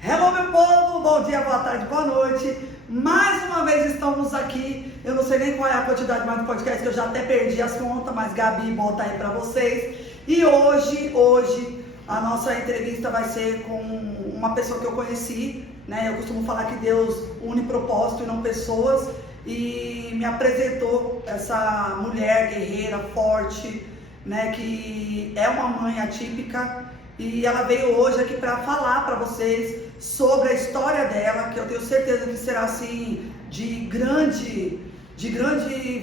Hello, meu povo! Bom dia, boa tarde, boa noite. Mais uma vez estamos aqui. Eu não sei nem qual é a quantidade mais do podcast, que eu já até perdi as contas, mas Gabi bota aí pra vocês. E hoje a nossa entrevista vai ser com uma pessoa que eu conheci, né? Eu costumo falar que Deus une propósito e não pessoas. E me apresentou essa mulher guerreira, forte, né? Que é uma mãe atípica. E ela veio hoje aqui para falar para vocês sobre a história dela, que eu tenho certeza que será assim de grande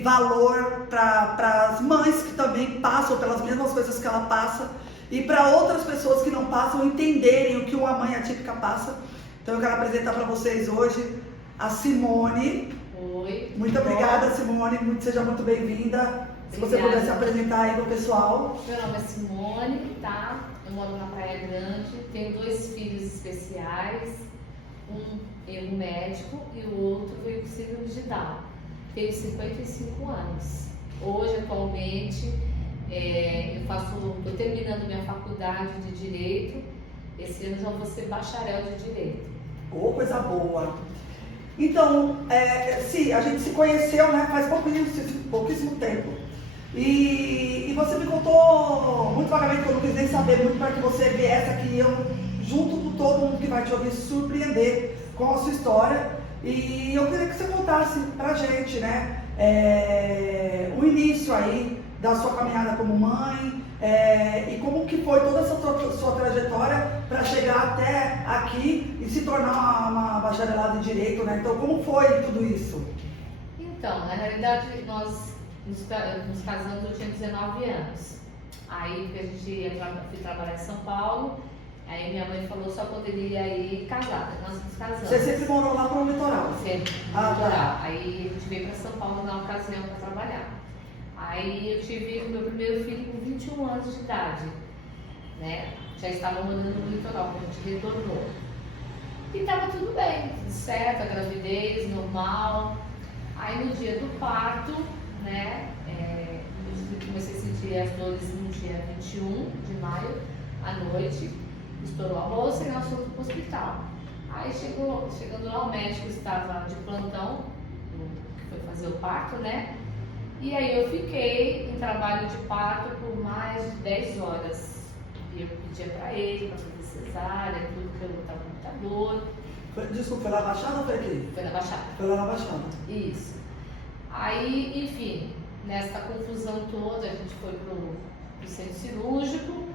valor para as mães que também passam pelas mesmas coisas que ela passa e para outras pessoas que não passam entenderem o que uma mãe atípica passa. Então eu quero apresentar para vocês hoje a Simone. Oi. Muito obrigada, Simone. Seja muito bem-vinda. Se você Obrigada. pudesse apresentar aí pro pessoal. Meu nome é Simone, tá? Eu moro na Praia Grande, tenho 2 filhos especiais, um médico e o outro veio com síndrome de Down. Tenho 55 anos. Hoje, atualmente, estou terminando minha faculdade de Direito. Esse ano já vou ser bacharel de Direito. Oh, coisa boa! Então, sim, a gente se conheceu, né, faz pouquíssimo tempo. E você me contou muito vagamente, que eu não quis nem saber muito, para que você viesse aqui, eu, junto com todo mundo que vai te ouvir, se surpreender com a sua história. E eu queria que você contasse pra gente, né, o início aí da sua caminhada como mãe, e como que foi toda essa sua trajetória para chegar até aqui e se tornar uma bacharelada em Direito, né? Então, como foi tudo isso? Então, na realidade, nós nos casamos, eu tinha 19 anos. Aí fui trabalhar em São Paulo, aí minha mãe falou só poderia ir casada, nós nos casamos. Você sempre morou lá pro litoral? Sempre, no litoral. Aí a gente veio para São Paulo na ocasião para trabalhar. Aí eu tive o meu primeiro filho com 21 anos de idade, né? Já estava morando no litoral, quando a gente retornou. E estava tudo bem, tudo certo, a gravidez normal. Aí no dia do parto, né, eu comecei a sentir as dores no dia 21 de maio, à noite, estourou a bolsa e nós fomos para o hospital. Aí chegando lá, o médico estava de plantão, que foi fazer o parto, né, e aí eu fiquei em trabalho de parto por mais de 10 horas. E eu pedia para ele, para fazer cesárea, tudo que eu estava com muita dor. Desculpa, foi lá na Baixada ou foi aqui? Foi na Baixada. Foi lá na Baixada. Isso. Aí, enfim, nessa confusão toda, a gente foi pro centro cirúrgico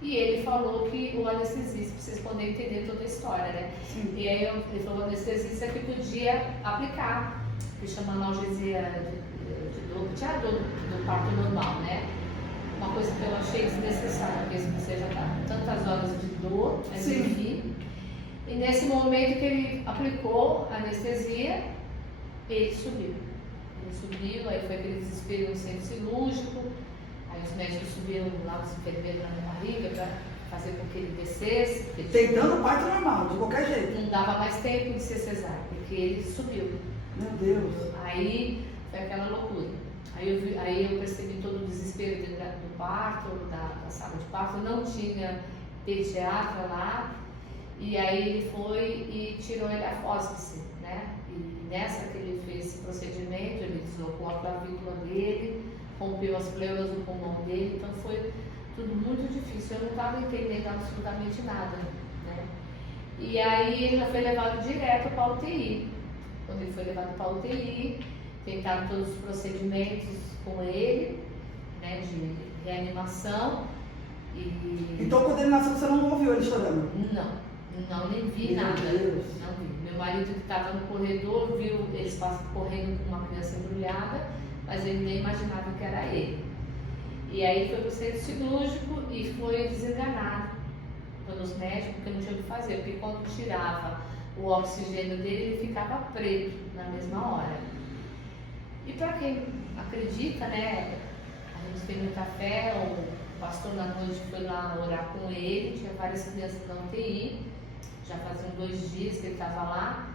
e ele falou que o anestesista, pra vocês poderem entender toda a história, né? Sim. E aí ele falou o anestesista que podia aplicar, que chama analgesia tirar dor do parto normal, né? Uma coisa que eu achei desnecessária, porque se você já tá com tantas horas de dor, mas Sim. enfim. E nesse momento que ele aplicou a anestesia, ele subiu. Aí foi aquele desespero no centro cirúrgico, aí os médicos subiram lá, os enfermeiros na minha barriga para fazer com que ele descesse. Tentando o parto normal, de qualquer jeito. Não dava mais tempo de ser cesárea, porque ele subiu. Meu Deus. Aí foi aquela loucura. Aí eu percebi todo o desespero do parto, da sala de parto, não tinha pediatra lá, e aí ele foi e tirou ele a fósfise, né? E nessa que ele fez esse procedimento, ele deslocou a clavícula dele, rompeu as pleuras do pulmão dele, então foi tudo muito difícil. Eu não estava entendendo absolutamente nada, né? E aí ele já foi levado direto para a UTI. Quando ele foi levado para a UTI, tentaram todos os procedimentos com ele, né, de reanimação. Então, quando ele nasceu, você não ouviu ele chorando? Não, nem vi Meu nada. Deus. Não vi. Meu marido que estava no corredor viu eles correndo com uma criança embrulhada, mas ele nem imaginava que era ele. E aí foi para o centro cirúrgico e foi desenganado pelos médicos, porque não tinha o que fazer, porque quando tirava o oxigênio dele, ele ficava preto na mesma hora. E para quem acredita, né, a gente tem muita fé, o pastor na noite foi lá orar com ele, tinha várias crianças na UTI, já faziam 2 dias que ele estava lá,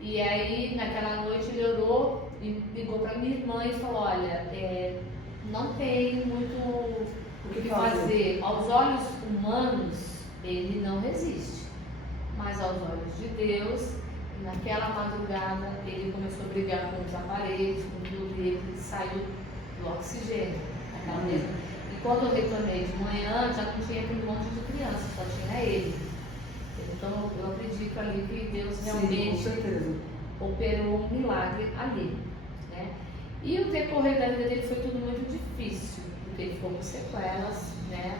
e aí naquela noite ele orou e ligou para minha irmã e falou, olha, não tem muito o que fazer, aos olhos humanos ele não resiste, mas aos olhos de Deus, naquela madrugada ele começou a brigar com os aparelhos, com tudo, e ele saiu do oxigênio. Aquela mesma. E quando eu retornei de manhã, já não tinha aquele monte de criança, só tinha ele. Então eu acredito ali que Deus realmente operou um milagre ali, né? E o decorrer da vida dele foi tudo muito difícil, porque ele ficou com sequelas, né?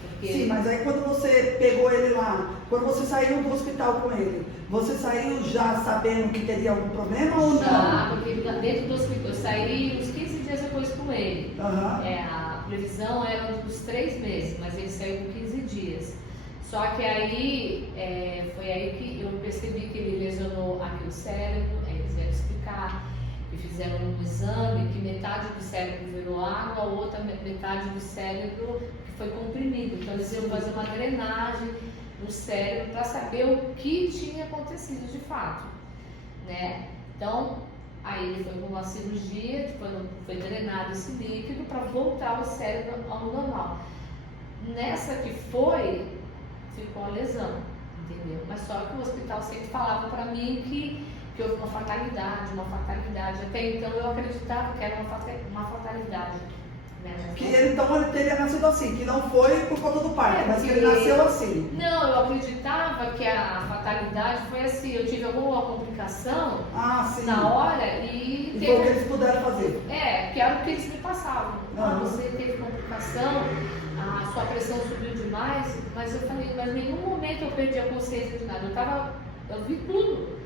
Porque... Sim, mas aí quando você pegou ele lá, quando você saiu do hospital com ele, você saiu já sabendo que teria algum problema ou não? Já, porque dentro do hospital, eu saí uns 15 dias depois com ele. A previsão era dos 3 meses, mas ele saiu com 15 dias. Só que aí, foi aí que eu percebi que ele lesionou aqui o cérebro, aí eles vieram explicar, que fizeram um exame, que metade do cérebro virou água, a outra metade do cérebro que foi comprimido. Então eles iam fazer uma drenagem no cérebro para saber o que tinha acontecido de fato, né? Então, aí ele foi com uma cirurgia, foi drenado esse líquido para voltar o cérebro ao normal. Nessa que ficou a lesão, entendeu? Mas só que o hospital sempre falava para mim que houve uma fatalidade. Até então eu acreditava que era uma fatalidade. Né? Que ele teria nascido assim, que não foi por conta do parto, mas que ele nasceu assim. Não, eu acreditava que a fatalidade foi assim, eu tive alguma complicação na hora e foi o que eles puderam fazer. Que era o que eles me passavam. Você teve complicação, a sua pressão subiu demais, mas eu falei, mas em nenhum momento eu perdi a consciência de nada, eu vi tudo.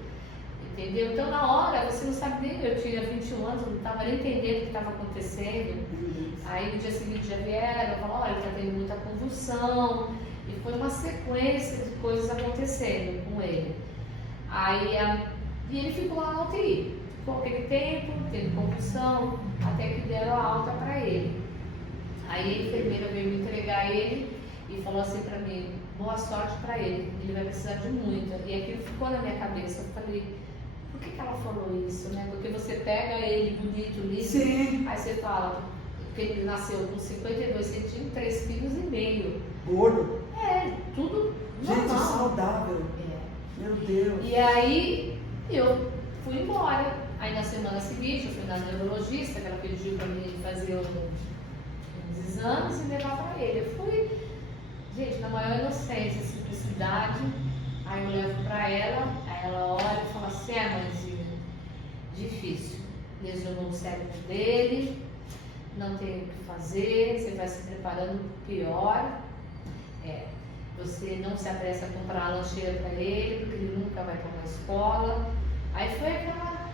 Entendeu? Então na hora, você não sabe nem, eu tinha 21 anos, eu não estava nem entendendo o que estava acontecendo. Aí no dia seguinte já vieram, falaram, olha, ele está tendo muita convulsão. E foi uma sequência de coisas acontecendo com ele. E ele ficou lá na UTI. Ficou aquele tempo, teve convulsão, até que deram a alta para ele. Aí a enfermeira veio me entregar ele e falou assim para mim, boa sorte para ele vai precisar de muita. E aquilo ficou na minha cabeça, eu falei, por que ela falou isso, né? Porque você pega ele bonito, lindo, aí você fala, porque ele nasceu com 52 centímetros, 3,5 kg. Gordo? Tudo normal. Gente, saudável. Meu Deus. E aí eu fui embora. Aí na semana seguinte eu fui na neurologista, que ela pediu para mim fazer uns exames e levar para ele. Eu fui, gente, na maior inocência, simplicidade. Aí eu levo para ela, aí ela olha e fala assim, mãezinha, difícil. Lesionou o cérebro dele, não tem o que fazer, você vai se preparando para o pior. Você não se apressa a comprar a lancheira para ele, porque ele nunca vai para uma escola. Aí foi aquela...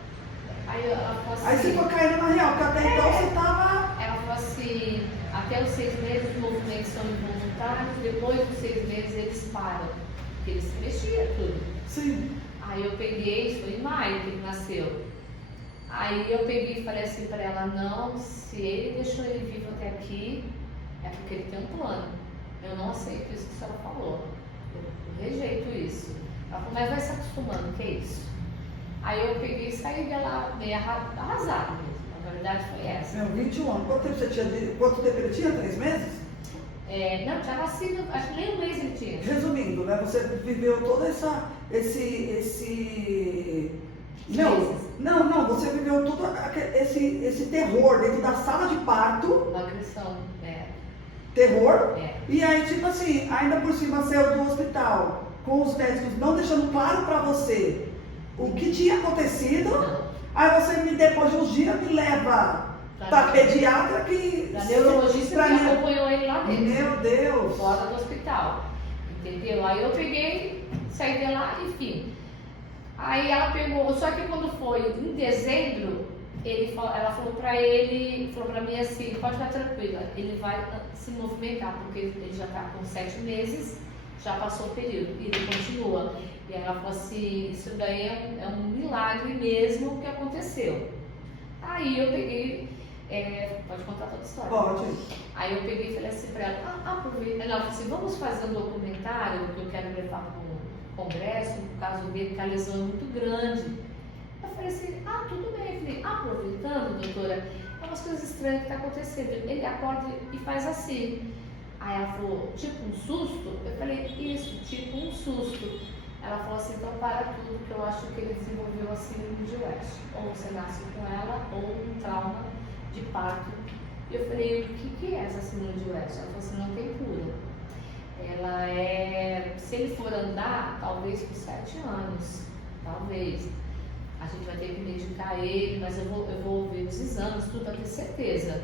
Aí ela falou assim... Aí você ficou caindo na real, porque até então você estava... Ela falou assim, até os 6 meses os movimentos são involuntários, depois dos 6 meses eles param. Porque ele se mexia tudo. Sim. Aí eu peguei, isso foi em maio que ele nasceu. Aí eu peguei e falei assim para ela, não, se ele deixou ele vivo até aqui, é porque ele tem um plano. Eu não aceito isso que a senhora falou. Eu rejeito isso. Ela falou, mas vai se acostumando, que é isso? Aí eu peguei e saí dela meio arrasada mesmo. A verdade foi essa. 21 anos. Quanto tempo você tinha? Quanto tempo ele tinha? 3 meses? Não, tinha nascido, acho que nem um mês ele tinha. Resumindo, né? Você viveu todo Não, você viveu todo esse terror dentro da sala de parto. Uma agressão, Terror. E aí, tipo assim, ainda por cima saiu do hospital com os médicos não deixando claro pra você o que tinha acontecido. Aí você, depois de uns dias, me leva pra pediatra que... Da neurologista que acompanhou ele lá dentro. Meu Deus! Fora do hospital. Entendeu? Aí eu peguei, saí de lá, enfim. Aí ela pegou, só que quando foi em dezembro, ela falou pra mim assim, pode ficar tranquila, ele vai se movimentar, porque ele já tá com 7 meses, já passou o período, e ele continua. E aí ela falou assim, isso daí é um milagre mesmo que aconteceu. Aí eu peguei, pode contar toda a história? Pode. Aí eu peguei e falei assim pra ela, aproveita. Ela falou assim, vamos fazer um documentário que eu quero levar para o congresso, no caso dele, que a lesão é muito grande. Eu falei assim, tudo bem. Eu falei, aproveitando, doutora, é umas coisas estranhas que estão acontecendo. Ele acorda e faz assim. Aí ela falou, tipo um susto? Eu falei, isso, tipo um susto. Ela Ela falou assim, então para tudo, que eu acho que ele desenvolveu a síndrome de West. Ou você nasce com ela, ou um trauma de parto. E eu falei, o que é essa síndrome de West? Ela falou assim, não tem cura. Ela é, se ele for andar, talvez por 7 anos, talvez. A gente vai ter que medicar ele, mas eu vou ver os exames, tudo para ter certeza.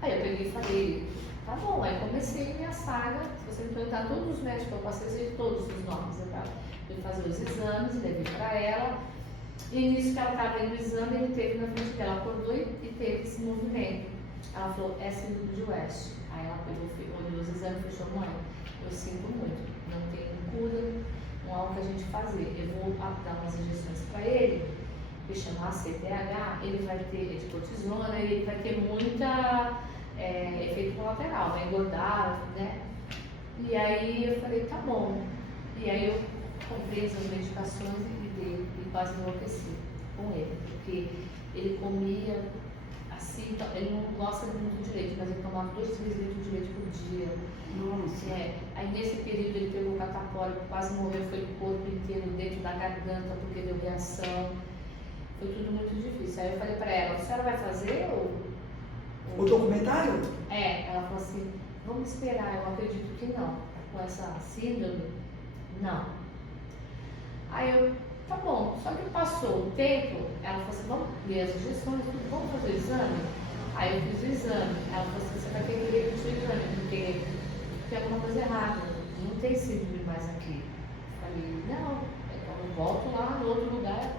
Aí eu peguei e falei, tá bom, aí comecei minha saga. Se você me perguntar todos os médicos, eu posso dizer todos os nomes, né? Eu fazer os exames, levei para ela. E nisso que ela estava vendo o exame, ele teve na frente dela, acordou e teve esse movimento. Ela falou, é síndrome de West. Aí ela pegou, olhou os exames e fechou, mãe, eu sinto muito, não tem cura, não há o que a gente fazer. Eu vou dar umas injeções para ele, que chama ACTH, ele vai ter de cortisona, ele vai ter muita efeito colateral, vai engordar, né? E aí eu falei, tá bom. E aí eu comprei as medicações e dei, e quase enlouqueci com ele, porque ele comia assim, ele não gosta muito de leite, mas ele tomava 2, 3 litros de leite por dia. Nossa. Aí nesse período ele pegou catapora, quase morreu, foi o corpo inteiro, dentro da garganta, porque deu reação. Foi tudo muito difícil. Aí eu falei pra ela, a senhora vai fazer O documentário? Ela falou assim, vamos esperar, eu acredito que não. Com essa síndrome, não. Aí eu, tá bom, só que passou o tempo, ela falou assim, vamos ver as injeções, tudo, vamos fazer o exame? Aí eu fiz o exame, ela falou assim, você vai ter que repetir o exame, porque tem alguma coisa errada, não tem síndrome mais aqui. Eu falei, não, então eu volto lá no outro lugar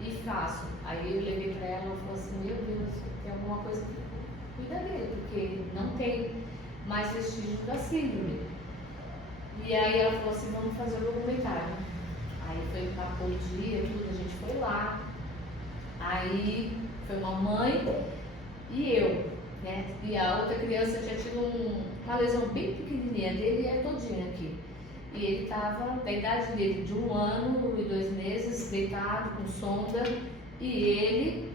e faço. Aí eu levei pra ela e falou assim, meu Deus, tem alguma coisa que cuida dele, porque não tem mais vestígio da síndrome. E aí ela falou assim, vamos fazer o documentário. Aí foi marcou o dia, tudo, a gente foi lá. Aí foi uma mãe e eu, né? E a outra criança tinha tido uma lesão bem pequenininha dele, é todinha aqui. E ele estava, da idade dele, de 1 ano e 2 meses, deitado, com sonda. E ele,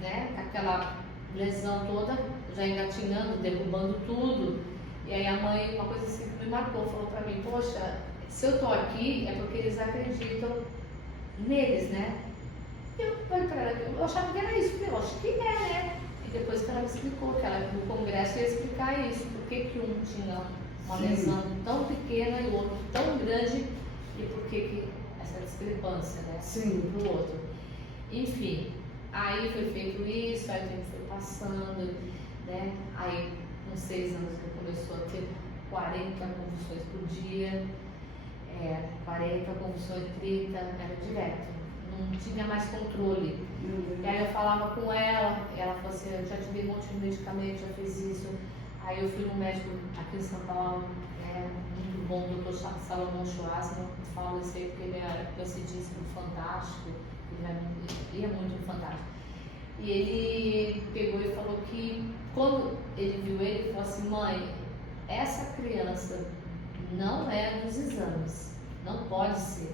né, com aquela lesão toda, já engatinhando, derrubando tudo. E aí a mãe, uma coisa assim que me marcou, falou pra mim, poxa, se eu tô aqui é porque eles acreditam neles, né? E eu falei pra ela, eu achava que era isso, eu acho que é, né? E depois que ela me explicou, que ela no congresso ia explicar isso, por que um tinha uma lesão tão pequena e o outro tão grande, e por que essa discrepância, né? Sim. Pro outro. Enfim, aí foi feito isso, aí o tempo foi passando, né? Aí, com 6 anos, ele começou a ter 40 convulsões por dia, 40 convulsões, 30, era direto, não tinha mais controle. E aí eu falava com ela falou assim, eu já te dei um monte de medicamento, já fiz isso. Aí eu fui no médico aqui em São Paulo, muito bom, o Dr. Salomão Schwarz, não falo isso aí porque ele é conhecidíssimo, fantástico, ele é muito fantástico. E ele pegou e falou que, quando ele viu ele falou assim, mãe, essa criança não é dos exames, não pode ser,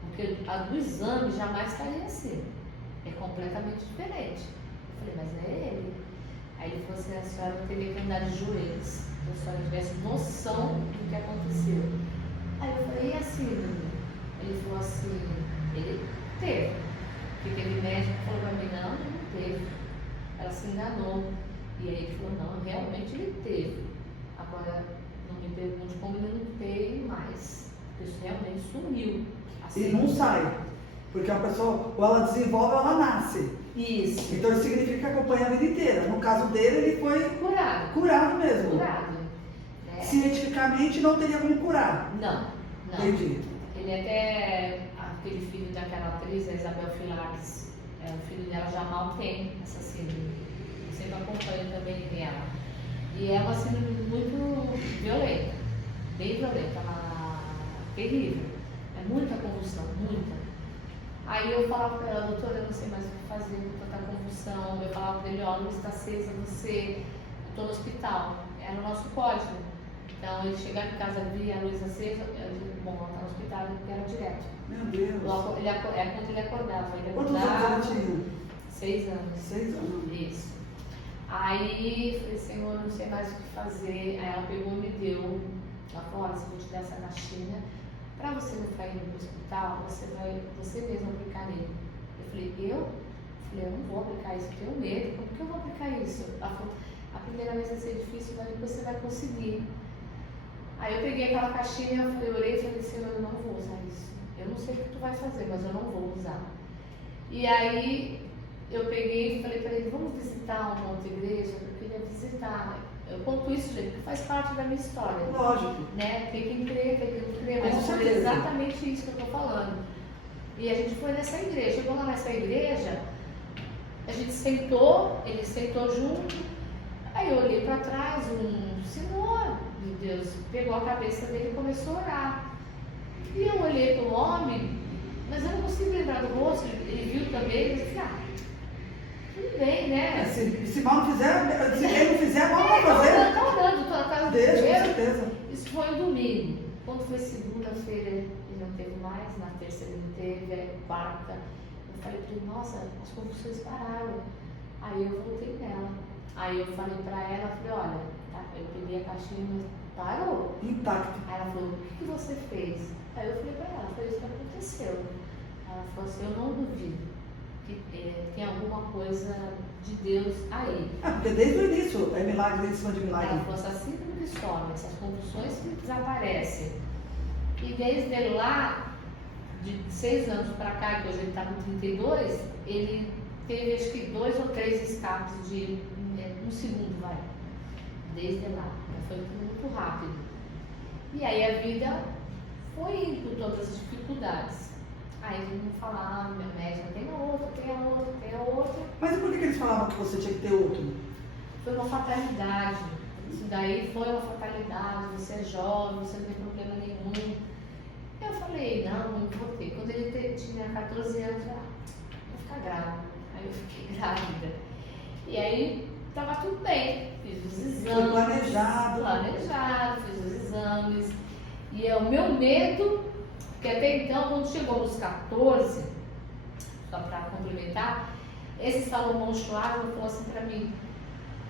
porque a do exame jamais estaria assim, é completamente diferente. Eu falei, mas é ele. Aí ele falou assim, a senhora teria que andar de joelhos, se a senhora tivesse noção do que aconteceu. Aí eu falei, e assim? Ele falou assim, ele teve. Porque teve médico que falou pra mim, não, ele não teve. Ela se enganou. E aí ele falou, não, realmente ele teve. Agora, não me pergunte como ele não teve mais. Porque isso realmente sumiu. Assim, E não sai. Porque a pessoa, ou ela desenvolve ou ela nasce. Isso. Então isso significa que acompanha a vida inteira. No caso dele, ele foi curado mesmo. Curado. Né? Cientificamente não teria como curar. Não. Entendi. Ele até, aquele filho daquela atriz, a Isabel Filardes, o filho dela já mal tem essa síndrome. Eu sempre acompanho também ela. E é uma síndrome muito violenta, bem violenta, terrível. É muita convulsão, muita. Aí eu falava para ela, doutora, eu não sei mais o que fazer com tanta convulsão. Eu falava para ele, ó, a luz está acesa, eu estou no hospital. Era o nosso código. Então ele chegava em casa, via a luz acesa, eu dizia, bom, ela está no hospital, porque era direto. Meu Deus. Quando ele acordava. Quantos anos ele tinha? 6 anos. 6 anos. Isso. Aí falei, Senhor, não sei mais o que fazer. Aí ela pegou e me deu. Ela falou, olha, eu vou te dar essa caixinha. para você não ficar indo para o hospital, você vai você mesmo aplicar nele. Eu falei, eu? Eu não vou aplicar isso, eu tenho medo. Como que eu vou aplicar isso? Ela falou, a primeira vez vai ser difícil, mas depois você vai conseguir. Aí eu peguei aquela caixinha, eu orei e falei, Senhor, eu não vou usar isso. Eu não sei o que tu vai fazer, mas eu não vou usar. E aí eu peguei e falei para ele, vamos visitar uma outra igreja? Eu queria visitar. Eu conto isso, gente, porque faz parte da minha história. Lógico. Né? Tem que crer, mas foi exatamente isso que eu estou falando. E a gente foi nessa igreja. Chegou lá nessa igreja, a gente sentou, ele sentou junto. Aí eu olhei para trás, um senhor de Deus pegou a cabeça dele e começou a orar. E eu olhei para o homem, mas eu não consigo lembrar do rosto, ele viu também, ele disse, tudo bem, né? Se mal não fizer, se ele não fizer, mal vai fazer. Tá orando, tô na casa do Deus, com Deus. certeza. Isso foi um domingo. Quando foi segunda-feira, ele não teve mais, na terça ele não teve, aí quarta. Eu falei para ele, nossa, as convulsões pararam. Aí eu voltei nela. Aí eu falei para ela, falei, olha, tá, eu peguei a caixinha, mas parou. Intacto. Aí ela falou, o que você fez? Aí eu falei para ela, foi isso que aconteceu. Ela falou assim, eu não duvido que tem alguma coisa de Deus aí. Porque desde o início é milagre em cima de milagre. Ela falou assim, a síndrome de Stockholm, essas convulsões que desaparecem. E desde lá, de 6 anos para cá, que hoje ele está com 32, ele teve acho que 2 ou 3 escapes de 1 segundo, vai. Desde lá. Foi muito rápido. E aí a vida foi indo por todas as dificuldades. Aí eles não falavam, minha médica, tem a outra, tem a outra, tem a outra. Mas e por que eles falavam que você tinha que ter outro? Foi uma fatalidade. Isso daí foi uma fatalidade, você é jovem, você não tem problema nenhum. Eu falei, não vou ter. Quando ele tinha 14 anos, eu vou ficar grávida. Aí eu fiquei grávida. E aí estava tudo bem, fiz os exames. Foi planejado. Fiz os exames. E é o meu medo, que até então, quando chegou nos 14, só para complementar, esse Salomão Schwartz falou assim para mim,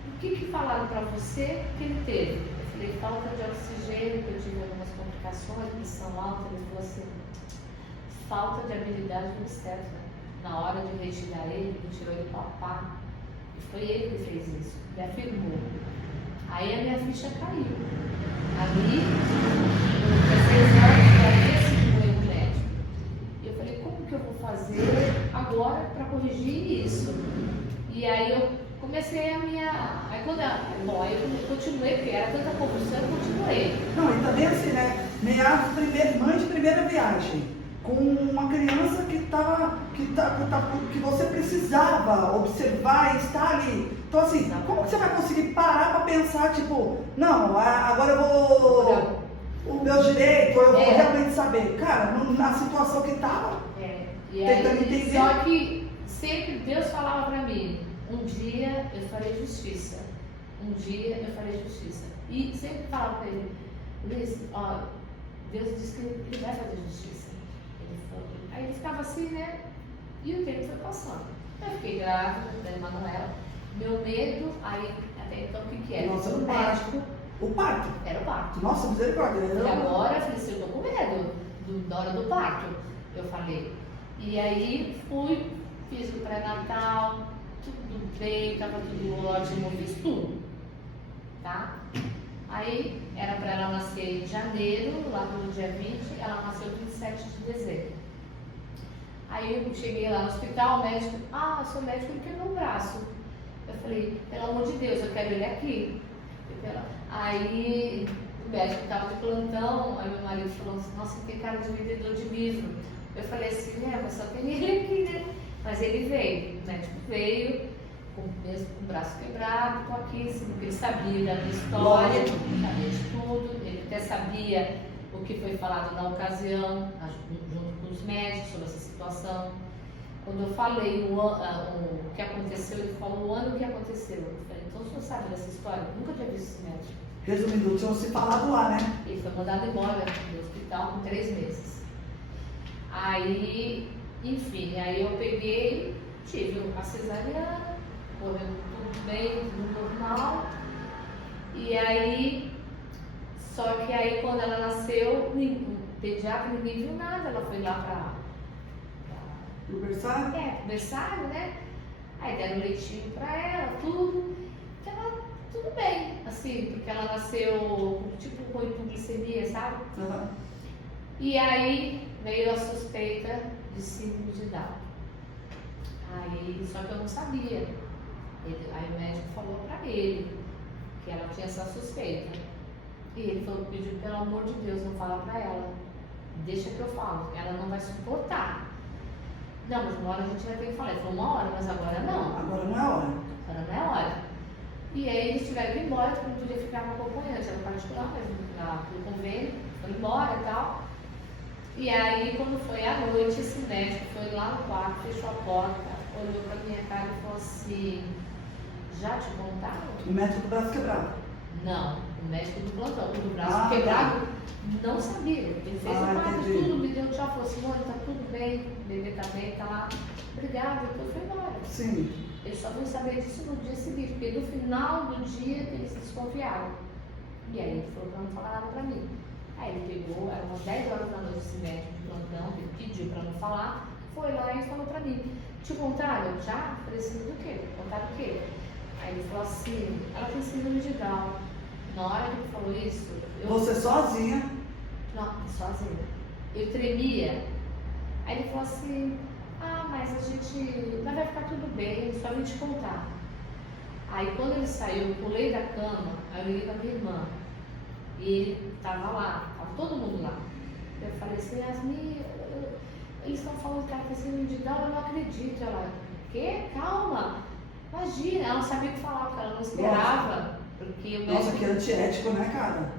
o que falaram para você que ele teve? Eu falei, falta de oxigênio, que eu tive algumas complicações, pressão alta. Ele falou assim, falta de habilidade do obstetra. Na hora de retirar ele tirou ele papá. E foi ele que fez isso, me afirmou. Aí a minha ficha caiu. Ali, eu comecei a segurar o médico. E eu falei, como que eu vou fazer agora para corrigir isso? E aí eu comecei a minha. Aí quando aí eu continuei, porque era tanta convulsão, eu continuei. Não, e também assim, né? Mãe de primeira viagem, com uma criança que você precisava observar e estar ali. Então assim, como que você vai conseguir parar para pensar, tipo, não, agora eu vou. O meu direito, eu vou realmente saber. Cara, na situação que estava, tentando entender. Só que sempre Deus falava para mim, um dia eu farei justiça. Um dia eu farei justiça. E sempre falava para ele, Luiz, ó, Deus disse que ele vai fazer justiça. Aí ele ficava assim, né? E o tempo foi passando. Eu fiquei grávida da Emanuela. Meu medo, aí até então o que era? Nossa, o médico. O parto. Era o parto. Nossa, misericórdia. E agora, eu falei assim, eu tô com medo da hora do parto, eu falei. E aí fui, fiz o pré-natal, tudo bem, tava tudo ótimo, fiz tudo. Tá? Aí era para ela nascer em janeiro, lá no dia 20, ela nasceu 27 de dezembro. Aí eu cheguei lá no hospital, o médico, eu sou médico, ele quebrou o braço. Eu falei, pelo amor de Deus, eu quero ele aqui. Aí o médico estava de plantão, aí meu marido falou assim, nossa, tem cara de vendedor de livro. Eu falei assim, mas só tem ele aqui, né? Mas ele veio, o médico veio, com o braço quebrado, tô aqui, assim, porque ele sabia da minha história, sabia de tudo, ele até sabia o que foi falado na ocasião, junto com os médicos, sobre essa situação. Quando eu falei o que aconteceu, ele falou o ano que aconteceu. Eu falei, então o senhor sabe dessa história? Eu nunca tinha visto esse médico. Resumindo, tinham se falado lá, né? Ele foi mandado embora do hospital com 3 meses. Aí, enfim, aí eu peguei, tive a cesariana, correu tudo bem, tudo normal. E aí, só que aí quando ela nasceu, pediatra, ninguém viu nada. Ela foi lá No berçário? pro berçário, né? Aí deram leitinho pra ela, tudo. Então, ela, tudo bem, assim, porque ela nasceu tipo com hipoglicemia, sabe? Uhum. E aí veio a suspeita de síndrome de Down. Aí, só que eu não sabia. Aí o médico falou pra ele que ela tinha essa suspeita. E ele falou, pediu, pelo amor de Deus, não fala pra ela. Deixa que eu falo, ela não vai suportar. Não, mas uma hora a gente vai ter que falar. Ele falou, uma hora, mas agora não. Agora não é hora. Agora não é hora. E aí eles tiveram que ir embora, porque não podia ficar com acompanhante, era particular mesmo, pelo convênio, foi embora e tal. E aí, quando foi à noite, esse médico foi lá no quarto, fechou a porta, olhou pra minha cara e falou assim, já te contaram? O médico do braço quebrado. Não, o médico do plantão, o do braço quebrado, não sabia. Ele fez o parto, tudo, me deu tchau, falou assim, olha, tá tudo bem, o bebê tá bem, tá lá. Obrigada, depois foi embora. Sim. Eu só vim saber disso no dia seguinte, porque no final do dia eles desconfiaram. E aí ele falou pra não falar nada pra mim. Aí ele pegou, era umas 10 horas da noite esse médico de plantão, ele pediu pra não falar, foi lá e falou pra mim, te contaram? Já? Falei assim, do quê? Contaram o quê? Aí ele falou assim, ela tem síndrome de Down. Na hora que ele falou isso, Você sozinha? Não, sozinha. Eu tremia. Aí ele falou assim, mas a gente vai ficar tudo bem, só vim te contar. Aí quando ele saiu, eu pulei da cama, aí eu liguei pra minha irmã. E ele tava lá, tava todo mundo lá. Eu falei assim, Yasmin, eles estão falando que ela tem síndrome de Down, eu não acredito. Ela, o quê? Calma. Imagina, ela não sabia o que falar, porque ela não esperava. Porque o Nossa, que antiético, né, cara?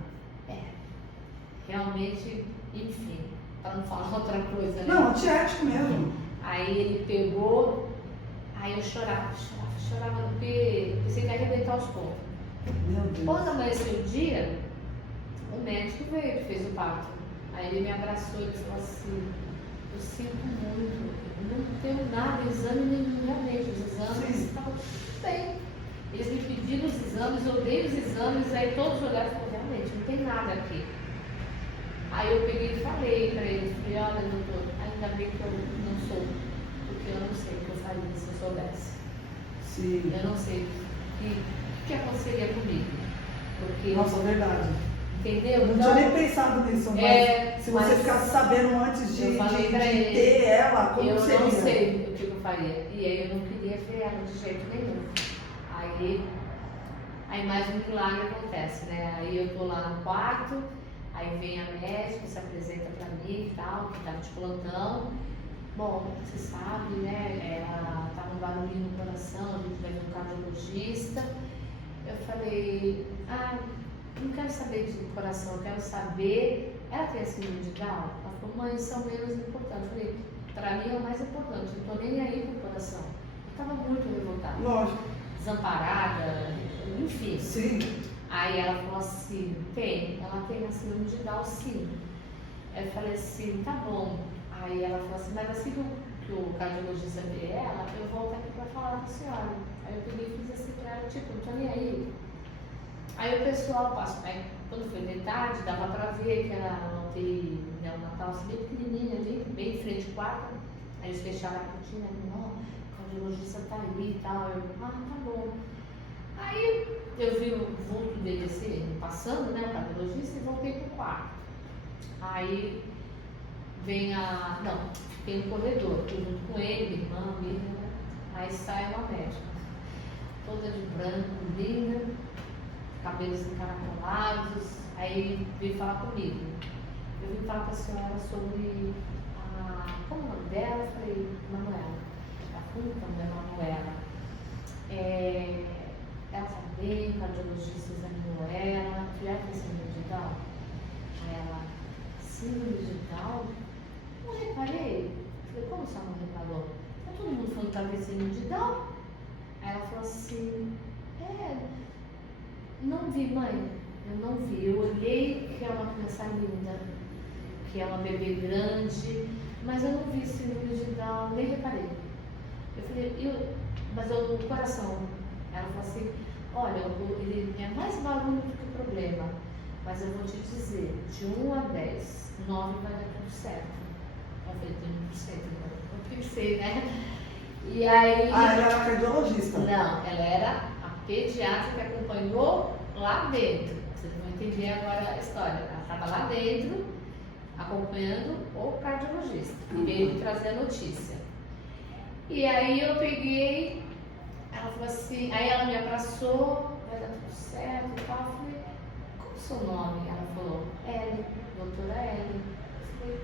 Realmente, enfim, para não falar outra coisa, né? Não, antiético mesmo. Aí ele pegou, aí eu chorava, porque pensei que ia arrebentar os pontos. Meu Deus. Quando amanheceu o dia, o médico veio, fez o parto. Aí ele me abraçou e falou assim, eu sinto muito, não tenho nada, exame nenhum, realmente, os exames estavam tudo bem. Eles me pediram os exames, eu dei os exames, aí todos olharam e falaram, realmente, não tem nada aqui. Aí eu peguei e falei pra ele, falei, olha doutor, ainda bem que eu não sou, porque eu não sei o que eu faria se eu soubesse. Sim. Eu não sei o que aconteceria comigo. Porque, Nossa, verdade. entendeu? Eu não tinha nem pensado nisso, mas se você ficasse sabendo antes de ter ela, como eu seria? Eu não sei o que eu faria. E aí eu não queria ver ela de jeito nenhum. Aí mais um milagre acontece, né? Aí eu tô lá no quarto, aí vem a médica, se apresenta pra mim e tal, que tava de plantão. Bom, você sabe, né? Ela tá com barulhinho no coração, a gente vai ver um cardiologista. Eu falei, não quero saber de coração, eu quero saber, ela tem síndrome de Down? Ela falou, mãe, são menos importantes. Eu falei, pra mim é o mais importante, não tô nem aí com o coração. Eu tava muito revoltada. Lógico. Desamparada, enfim. Sim. Aí ela falou assim, ela tem a síndrome de Down, sim. Eu falei assim, tá bom. Aí ela falou assim, mas assim que o cardiologista vê ela, eu volto aqui pra falar com a senhora. Aí eu peguei e fiz assim pra ela, tipo, não tô nem aí. Aí o pessoal passou, aí quando foi de tarde, dava pra ver que era uma UTI neonatal, assim, bem pequenininha ali, bem em frente ao quarto. Aí eles fecharam a cortina, o cardiologista tá ali e tal. Eu, tá bom. Aí eu vi o vulto dele assim, passando, né, o cardiologista, e voltei pro quarto. Aí vem fiquei no corredor, tô junto com ele, minha irmã, aí sai uma médica, toda de branco, linda, cabelos encaracolados, aí veio falar comigo. Eu vim falar com a senhora sobre como é o nome dela? Eu falei, Manuela. Ela falou, então, Manuela. Ela tá bem, o cardiologista examinou ela, já tem síndrome de Down? Aí ela, síndrome de Down? Não reparei. Eu falei, como você não reparou? Tá todo mundo falando que ela tem síndrome de Down? Aí ela falou assim, não vi, mãe, eu não vi. Eu olhei que é uma criança linda, que é uma bebê grande, mas eu não vi síndrome de Down, nem reparei. Eu falei, mas o coração, ela falou assim, olha, ele é mais barulho do que o problema. mas eu vou te dizer, de 1 a 10, 9 vai dar tudo certo. Eu falei, tem 1%, eu pensei, né? E aí... Ah, ela era cardiologista? Não, ela era a pediatra que acompanhou lá dentro. Vocês vão entender agora a história. Ela estava lá dentro, acompanhando o cardiologista, e veio me trazer a notícia. E aí eu peguei, ela falou assim, aí ela me abraçou, vai dar tudo certo e tal. Eu falei, qual é o seu nome? Ela falou, Ellen, doutora Ellen. Eu falei,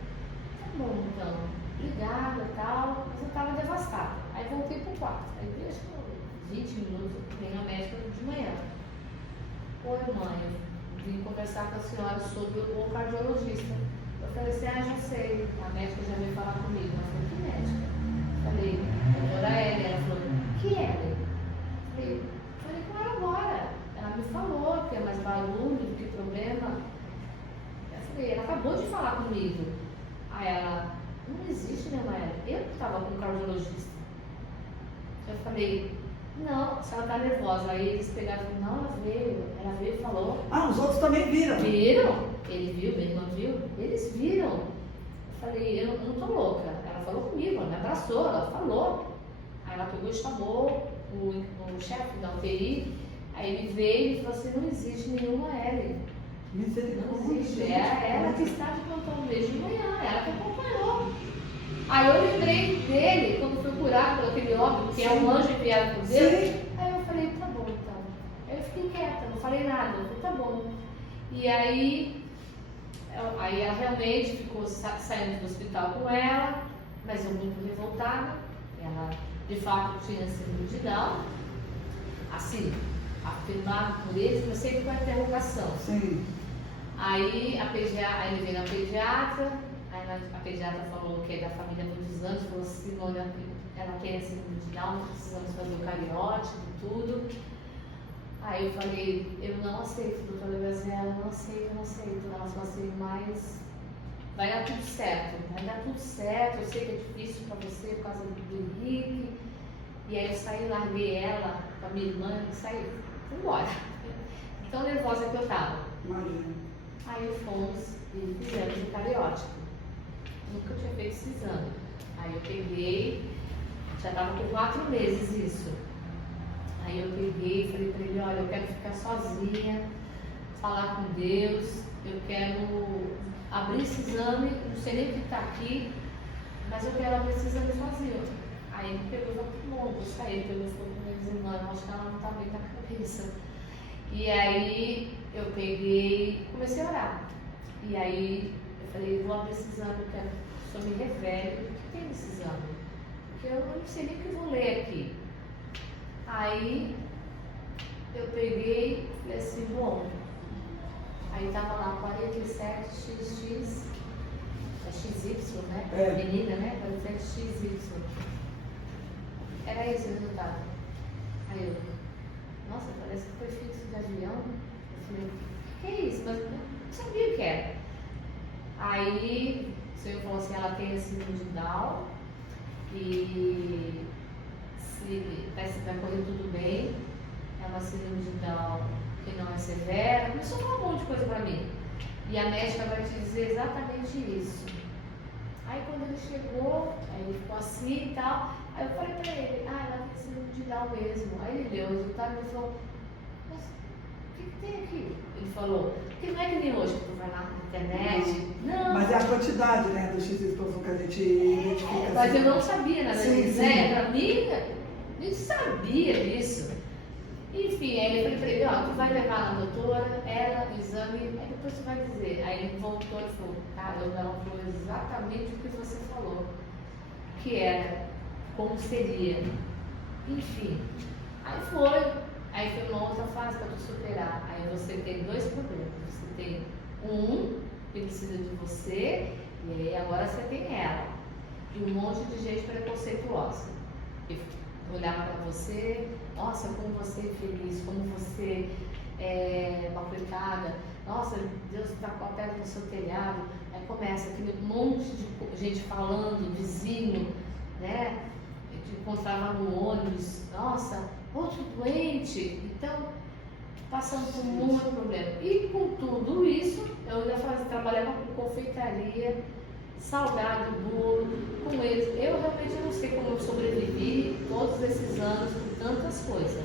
tá bom então, obrigada e tal, mas eu estava devastada. Aí voltei pro quarto, aí vejo que 20 minutos vem a médica de manhã. Oi mãe, eu vim conversar com a senhora sobre o cardiologista. Eu falei assim, já sei, a médica já veio falar comigo. Ela falou, que médica? Eu falei, doutora Ellen. Ela falou, que Ellen? Eu falei com ela agora. Ela me falou que é mais barulho, que problema. Eu falei, ela acabou de falar comigo. Aí ela, não existe nenhuma Ellen. Eu que estava com o cardiologista. Eu falei, não, a senhora está nervosa. Aí eles pegaram, não, ela veio e falou. Ah, os outros também viram? Viram? Ele viu, minha irmã viu? Eles viram. Eu falei, eu não tô louca. Ela falou comigo, ela me abraçou, ela falou. Aí ela pegou e chamou o chefe da UTI. Aí ele veio e falou assim, não existe nenhuma Ellen. Não existe. É ela que está de plantão desde de manhã, ela que acompanhou. Aí eu lembrei dele quando foi curado por aquele homem, que é um anjo enviado por Deus. Sim. Aí eu falei, tá bom então. Aí eu fiquei quieta, não falei nada. Eu falei, tá bom. E aí ela realmente ficou saindo do hospital com ela, mas eu muito revoltada. Ela de fato tinha síndrome de Down, assim, afirmado por eles, mas sempre com a interrogação. Sim. Aí ele veio na pediatra, aí a pediatra falou que é da família há muitos anos, falou assim, olha, ela tem a síndrome de Down, precisamos fazer o cariótipo e tudo. Aí eu falei, eu não aceito, doutora Gazela, não aceito. Ela falou assim, mas vai dar tudo certo, eu sei que é difícil para você por causa do Henrique. E aí eu saí, larguei ela com a minha irmã e saí, fui embora. Tão nervosa que eu tava. Imagina. Aí fomos e fizemos o cariótipo. Nunca tinha feito esse exame. Aí eu peguei, já estava com 4 meses isso. Aí eu peguei e falei para ele, olha, eu quero ficar sozinha, falar com Deus, eu quero abrir esse exame, não sei nem o que está aqui, mas eu quero abrir esse exame sozinho. Aí ele pegou e falou, bom, vou sair, ele pegou e falou para minhas irmãs, acho que ela não está bem da cabeça. E aí eu peguei, comecei a orar. E aí eu falei, vou abrir esse exame, eu quero que o senhor me revele o que tem nesse exame. Porque eu não sei nem o que eu vou ler aqui. Aí eu peguei e falei assim, bom, aí tava lá 47XX, é XY, né? É. Menina, né? 47XY. Era esse o resultado. Aí eu, nossa, parece que foi fixo de avião. Eu falei, que é isso? Mas eu não sabia o que era. Aí o senhor falou assim, ela tem a síndrome de Down e vai correr tudo bem, é uma síndrome de Down que não é severa. Começou a falar um monte de coisa pra mim. E a médica vai te dizer exatamente isso. Aí quando ele chegou, aí ele ficou assim e tal, aí eu falei pra ele, ela tem síndrome de Down mesmo. Aí ele leu o resultado e falou, mas o que tem aqui? Ele falou, porque não é que nem hoje, que tu vai lá na internet. Não. Mas é a quantidade, né, do XY que a gente identifica. Mas eu não sabia, nada disso, né? sim. Pra mim, nem sabia disso. Enfim, aí eu falei pra ele, ó, tu vai levar na doutora, ela, o exame, aí depois tu vai dizer. Aí ele voltou e falou, caramba, ela falou exatamente o que você falou, que era, como seria. Enfim, aí foi uma outra fase para tu superar. Aí você tem 2 problemas. Você tem que precisa de você, e aí agora você tem ela. E um monte de gente preconceituosa. Que olhava para você, nossa, como você é feliz, como você é uma coitada, nossa, Deus está com a terra no seu telhado. Aí começa aquele monte de gente falando, vizinho, né? Que encontrava no ônibus, nossa, outro doente. Então, passando por muito problema. E com tudo isso, eu ainda trabalhava com confeitaria, salgado, bolo, com eles. Eu realmente não sei como eu sobrevivi todos esses anos com tantas coisas.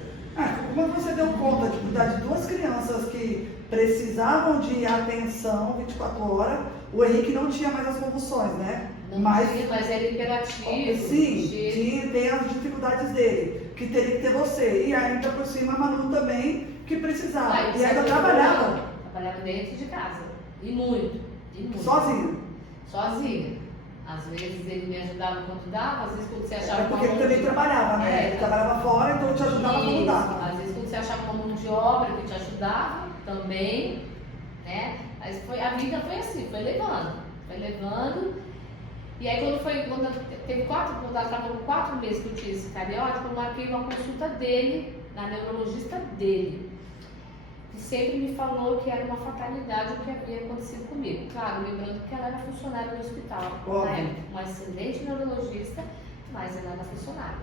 Quando você deu conta de cuidar de duas crianças que precisavam de atenção 24 horas, o Henrique não tinha mais as convulsões, né? Mas era imperativo. Sim, tem as dificuldades dele, que teria que ter você. E ainda por cima a Manu também, que precisava. E ainda trabalhava. Trabalhava dentro de casa. E muito. Sozinha. Às vezes ele me ajudava quando dava, às vezes quando você achava. Porque ele também trabalhava, né? Ele trabalhava fora, então te ajudava quando dava. Às vezes quando você achava uma mão de obra que te ajudava também, né? Mas a vida foi assim, foi levando. E aí quando ela estava com 4 meses que eu tinha esse cariótipo, eu marquei uma consulta dele, na neurologista dele, que sempre me falou que era uma fatalidade o que havia acontecido comigo. Claro, lembrando que ela era funcionária do hospital, na época, uma excelente neurologista, mas ela era funcionária.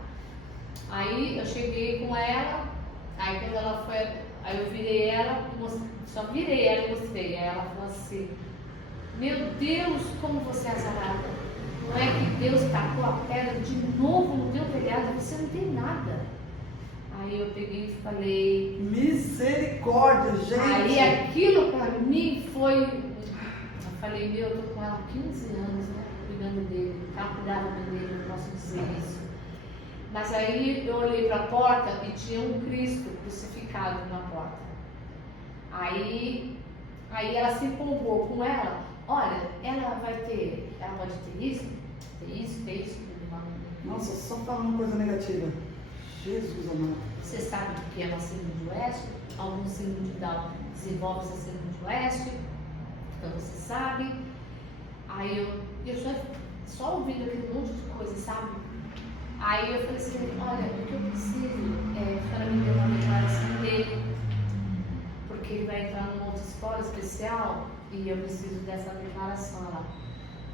Aí eu cheguei com ela, aí quando ela foi, aí eu virei ela, só virei ela e mostrei. Aí ela falou assim: meu Deus, como você é azarada! Não é que Deus tacou a pedra de novo no teu telhado, você não tem nada. Aí eu peguei e falei... Misericórdia, gente! Aí aquilo pra mim foi... Eu falei, eu tô com ela há 15 anos, né? Cuidando dele, cuidava dele, não posso dizer isso. Mas aí eu olhei pra porta e tinha um Cristo crucificado na porta. Aí ela se empolgou com ela. Olha, ela pode ter isso, Nossa, só falando coisa negativa. Jesus amado. Você sabe o que é uma síndrome de West? Algum síndrome de Down desenvolve essa síndrome de West? Então você sabe. Aí eu só ouvindo aquele monte de coisa, sabe? Aí eu falei assim, olha, o que eu preciso é para me ter uma declaração dele, porque ele vai entrar numa outra escola especial e eu preciso dessa declaração lá.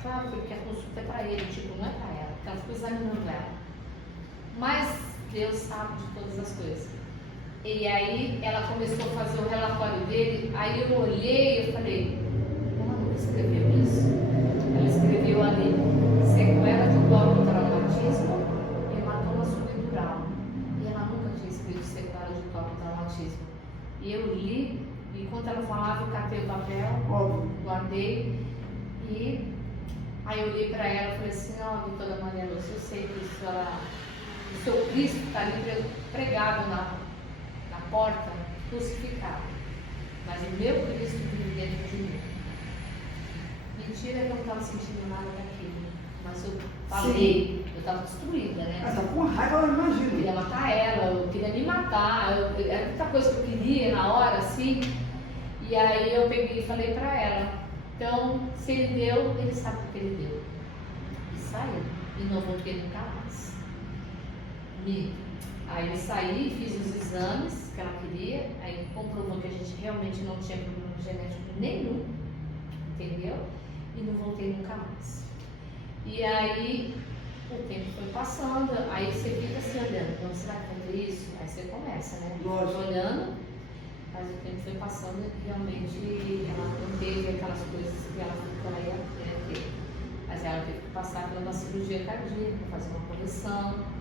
Claro, porque a consulta é para ele, tipo, não é para ela, porque ela ficou examinando ela. Mas Deus sabe de todas as coisas. E aí ela começou a fazer o relatório dele, aí eu olhei e falei, ela não escreveu isso. Ela escreveu ali, sequela de toque traumatismo e hematoma subdural. E ela nunca tinha escrito sequela de toque traumatismo. E eu li, e enquanto ela falava, eu catei o papel, guardei, e aí eu olhei para ela e falei assim, doutora Maria Lúcia, eu sei que o seu Cristo está ali pregado na porta, crucificado, mas o meu Cristo vive dentro de mim. Mentira que eu não estava sentindo nada daquilo, mas eu falei, eu estava destruída, né? Mas com raiva, eu imagino. Eu queria matar ela, eu queria me matar, era muita coisa que eu queria na hora, assim. E aí eu peguei e falei para ela, então, se ele deu, ele sabe o que ele deu. E saiu, e não voltei nunca mais. Aí eu saí, fiz os exames que ela queria, aí comprovou que a gente realmente não tinha problema genético nenhum, entendeu? E não voltei nunca mais. E aí o tempo foi passando, aí você fica assim olhando, então será que vai ter isso? Aí você começa, né? Olhando, mas o tempo foi passando e realmente ela não teve aquelas coisas que ela falou que ela ia ter. Mas ela teve que passar por uma cirurgia cardíaca, fazer uma correção.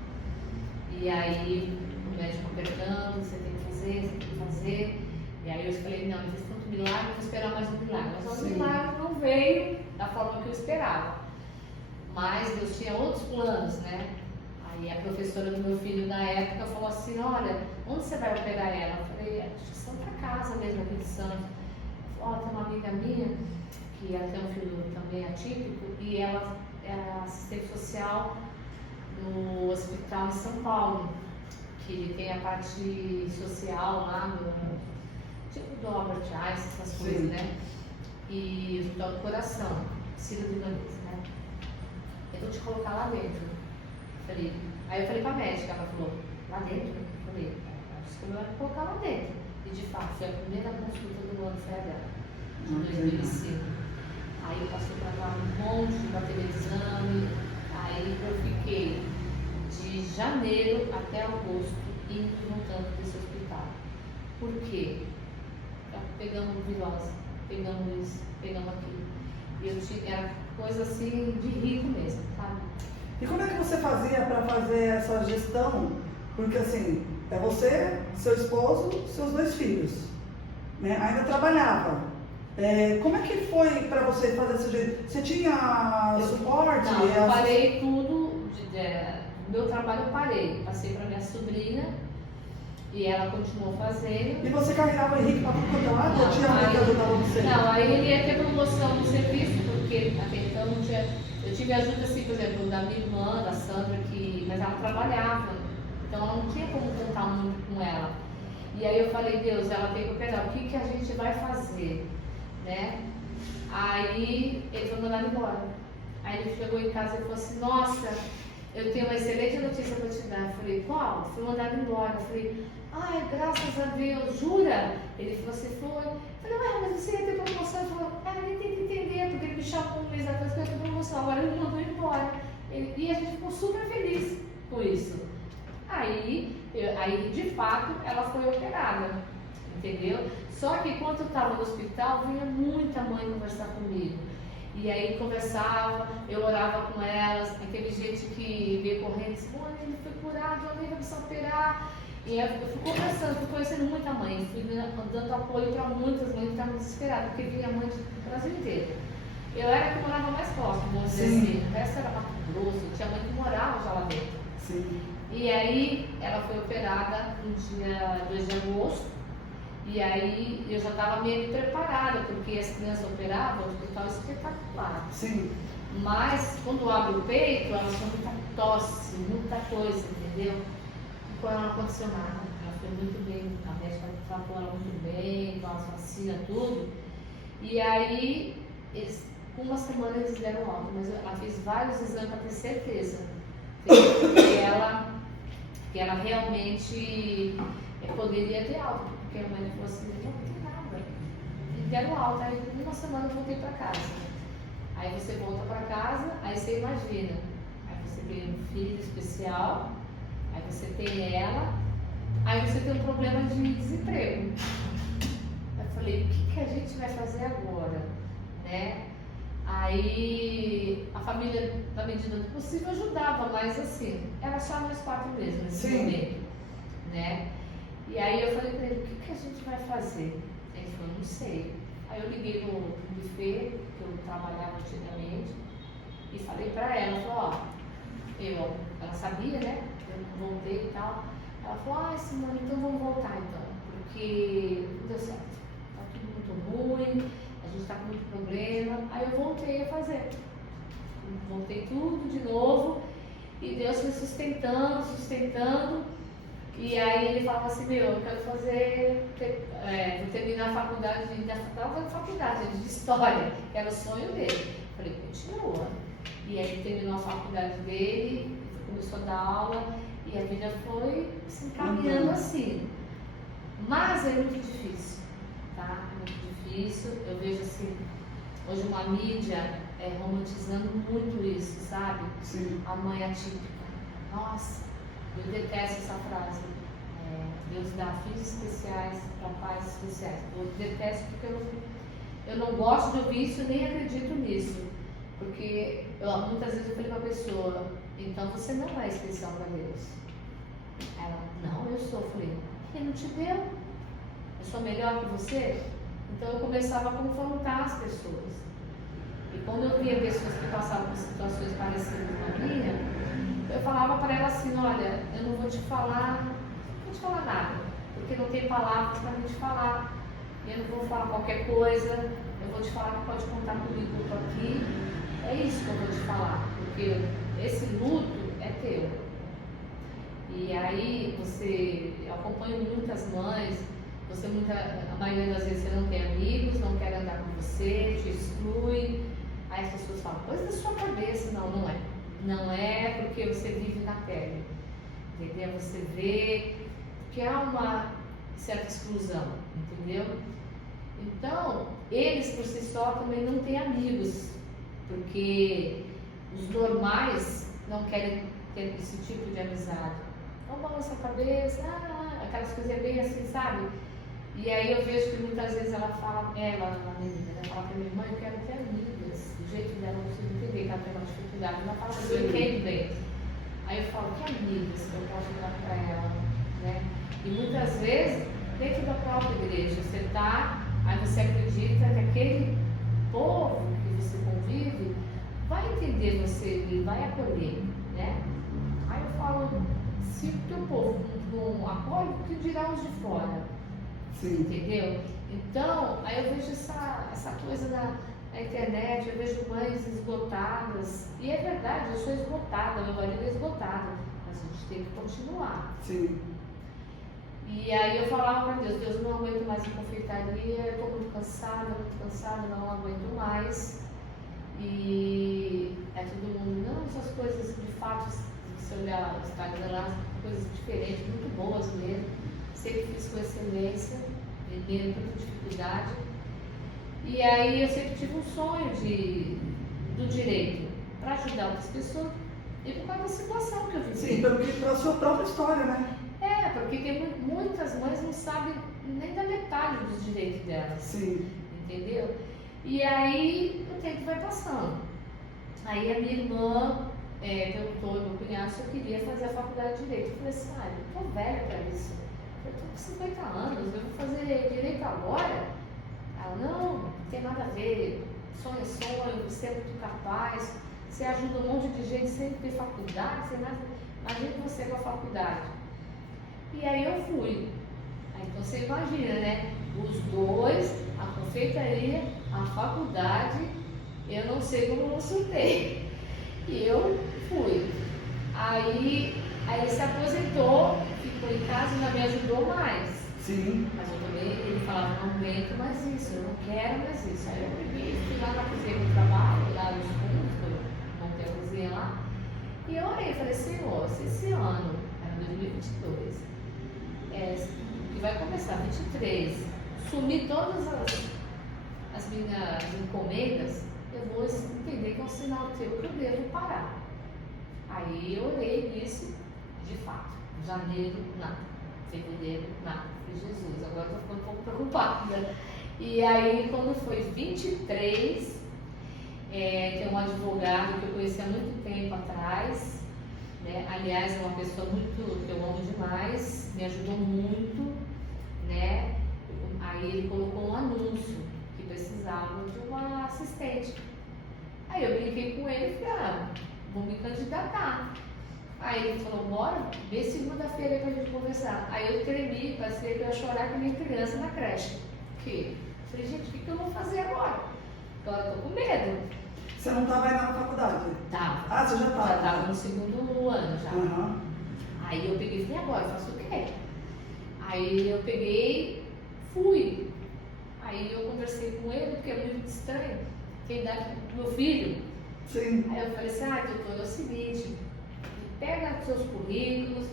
E aí o médico apertando, você tem que fazer. E aí eu falei, não, eu fiz tanto milagre, vou esperar mais um milagre. Mas o milagre não veio da forma que eu esperava. Mas Deus tinha outros planos, né? Aí a professora do meu filho na época falou assim, olha, onde você vai operar ela? Eu falei, acho que Santa Casa mesmo, aqui de Santos. Ela tem uma amiga minha, que ela tem um filho também atípico, e ela é assistente social no hospital em São Paulo, que tem a parte social lá, tipo do Albert Einstein, essas coisas, né? E o hospital do coração, Ciro Libanês, né? Eu vou te colocar lá dentro. Aí eu falei pra médica, ela falou, lá dentro? Eu falei, acho que eu vou colocar lá dentro. E de fato, foi a primeira consulta do ano, foi a dela, de 2005. Aí passou pra lá um monte de bateria de exame. Aí eu fiquei de janeiro até agosto indo e voltando desse hospital. Por quê? pegamos virose, pegamos isso, pegamos aquilo. E eu tinha, era coisa assim de rico mesmo, sabe? E como é que você fazia para fazer essa gestão? Porque assim, é você, seu esposo, seus 2 filhos, né? Ainda trabalhava. Como é que foi para você fazer esse jeito? Você tinha suporte? Não, eu parei tudo, meu trabalho eu parei, passei para minha sobrinha e ela continuou fazendo. E você carregava o Henrique para tudo quanto é lado? Ou tinha alguém que ajudava você? Não, aí ele ia ter promoção no serviço, porque até então não tinha. Eu tive ajuda assim, por exemplo, da minha irmã, da Sandra, mas ela trabalhava, então ela não tinha como contar muito com ela. E aí eu falei, Deus, ela tem que operar, o que a gente vai fazer? Né? Aí ele foi mandado embora. Aí ele chegou em casa e falou assim, nossa, eu tenho uma excelente notícia para te dar. Eu falei, qual? Fui mandado embora. Eu falei, ai, graças a Deus, jura? Ele falou assim, foi. Eu falei, ué, mas você ia ter promoção? Ele falou, ele tem que entender, porque ele me chamou um mês atrás para ter promoção, agora ele me mandou embora. E a gente ficou super feliz com isso. Aí, de fato, ela foi operada, entendeu? Só que quando eu estava no hospital, vinha muita mãe conversar comigo. E aí conversava, eu orava com elas, aquele gente que veio correndo e disse, ele foi curado, alguém vai precisar operar. E eu fui conversando, fui conhecendo muita mãe, fui dando apoio para muitas mães que estavam desesperadas, porque vinha mãe do Brasil inteiro. Eu era que morava mais próximo, vamos dizer assim, o resto era Mato Grosso, tinha mãe que morava já lá dentro. Sim. E aí ela foi operada no dia 2 de agosto. E aí eu já estava meio preparada, porque as crianças operavam, o hospital espetacular. Sim. Mas quando abre o peito, elas têm muita tosse, muita coisa, entendeu? E com ela não aconteceu nada. Ela foi muito bem, a médica tratou ela muito bem, com as vacinas, tudo. E aí, com uma semana eles deram alta, mas ela fez vários exames para ter certeza que ela realmente poderia ter alta. Porque a mãe falou assim, não tem nada. E deram alta, aí uma semana eu voltei para casa. Aí você volta para casa, aí você imagina. Aí você tem um filho especial, aí você tem ela, aí você tem um problema de desemprego. Eu falei, o que a gente vai fazer agora? Né? Aí a família, na medida do possível, ajudava, mas assim, era só nós 4 mesmo nesse momento. Né? E aí eu falei para ele, o que a gente vai fazer? Ele falou, não sei. Aí eu liguei no buffet, que eu trabalhava antigamente, e falei para ela, ela sabia, né? Eu voltei e tal. Ela falou, Simone, então vamos voltar então, porque não deu certo. Tá tudo muito ruim, a gente está com muito problema. Aí eu voltei a fazer. Voltei tudo de novo, e Deus foi sustentando. E aí ele falava assim, eu quero vou terminar a faculdade, estava fazendo faculdade de História, que era o sonho dele. Eu falei, continua. E aí ele terminou a faculdade dele, começou a dar aula, e a vida foi se encaminhando assim. Mas é muito difícil, tá? É muito difícil. Eu vejo assim, hoje uma mídia romantizando muito isso, sabe? Sim. A mãe atípica. Nossa, eu detesto essa frase. Deus dá filhos especiais para pais especiais. Eu detesto porque eu não gosto de ouvir isso, nem acredito nisso. Porque muitas vezes eu falei para a pessoa, então você não é especial para Deus. Ela, não, eu sou. Eu falei, ele não te deu? Eu sou melhor que você? Então eu começava a confrontar as pessoas. E quando eu via pessoas que passavam por situações parecidas com a minha, eu falava para ela assim, olha, eu não vou te falar nada, porque não tem palavras para me te falar. Eu não vou falar qualquer coisa, eu vou te falar que pode contar comigo, eu estou aqui. É isso que eu vou te falar, porque esse luto é teu. E aí eu acompanho muitas mães, a maioria das vezes você não tem amigos, não quer andar com você, te exclui. Aí as pessoas falam, coisa da sua cabeça. Não, não é. Não é porque você vive na pele. Entendeu? Você vê que há uma certa exclusão, entendeu? Então, eles por si só também não têm amigos, porque os normais não querem ter esse tipo de amizade. Então balança a cabeça, aquelas coisas bem assim, sabe? E aí eu vejo que muitas vezes ela fala, a menina, ela fala pra minha irmã, eu quero ter amigas. Do jeito dela, eu não consigo entender que ela tem uma dificuldade. Ela fala assim, eu entendo bem. Aí eu falo, que amigas que eu posso dar pra ela, né? E muitas vezes, dentro da própria igreja, você tá, aí você acredita que aquele povo que você convive vai entender você e vai acolher, né? Aí eu falo, se o teu povo não acolhe, o que dirá os de fora? Sim. Entendeu? Então, aí eu vejo essa coisa na internet, eu vejo mães esgotadas, e é verdade, eu sou esgotada, meu marido é esgotado, mas a gente tem que continuar. Sim. E aí eu falava para Deus, Deus, não aguento mais a confeitaria, eu estou muito cansada, não aguento mais. E aí todo mundo, não, essas coisas de fato, se olhar o Instagram lá, coisas diferentes, muito boas mesmo. Sempre fiz com excelência, vendendo tanta dificuldade. E aí eu sempre tive um sonho do direito para ajudar outras pessoas e por causa da situação que eu vivi. Sim, pela sua própria história, né? Porque tem muitas mães não sabem nem da metade dos direitos delas. Sim. Entendeu? E aí o tempo vai passando. Aí a minha irmã perguntou ao meu cunhado se eu queria fazer a faculdade de Direito. Eu falei assim, eu tô velha para isso. Eu tô com 50 anos, eu vou fazer Direito agora? Ela, não tem nada a ver. Sonho é sonho, você é muito capaz, você ajuda um monte de gente sem ter faculdade, sem nada. Imagina você com a faculdade. E aí eu fui. Aí então você imagina, né? Os dois, a confeitaria, a faculdade, eu não sei como eu surtei. E eu fui. Aí ele se aposentou, ficou em casa e ainda me ajudou mais. Sim. Mas eu também, ele falava, não aguento mais isso, eu não quero mais isso. Aí eu peguei, fui lá na cozinha do trabalho, lá nos fundos, eu montei a cozinha lá. E eu orei, falei, Senhor, se esse ano, era 2022, que vai começar 23, sumir todas as minhas encomendas, eu vou entender que é um sinal teu que eu devo parar. Aí eu orei nisso, de fato. Janeiro, nada. Fevereiro, nada. Falei, Jesus, agora eu tô ficando um pouco preocupada. E aí, quando foi 23, tem um advogado que eu conheci há muito tempo atrás, né? Aliás, é uma pessoa que eu amo demais, me ajudou muito, né? Aí ele colocou um anúncio que precisava de uma assistente. Aí eu brinquei com ele e falei, vou me candidatar. Aí ele falou, bora, vê segunda-feira aí pra gente conversar. Aí eu tremi, passei pra chorar com a minha criança na creche. Porque falei, gente, o que eu vou fazer agora? Agora eu tô com medo. Você não estava ainda na faculdade? Tava. Você já estava? Já tava no segundo ano já. Uhum. Aí eu peguei e falei, agora eu faço o quê? Aí eu peguei, fui. Aí eu conversei com ele, porque é muito estranho. Tem idade do meu filho. Sim. Aí eu falei assim, doutor, é o seguinte, pega os seus currículos,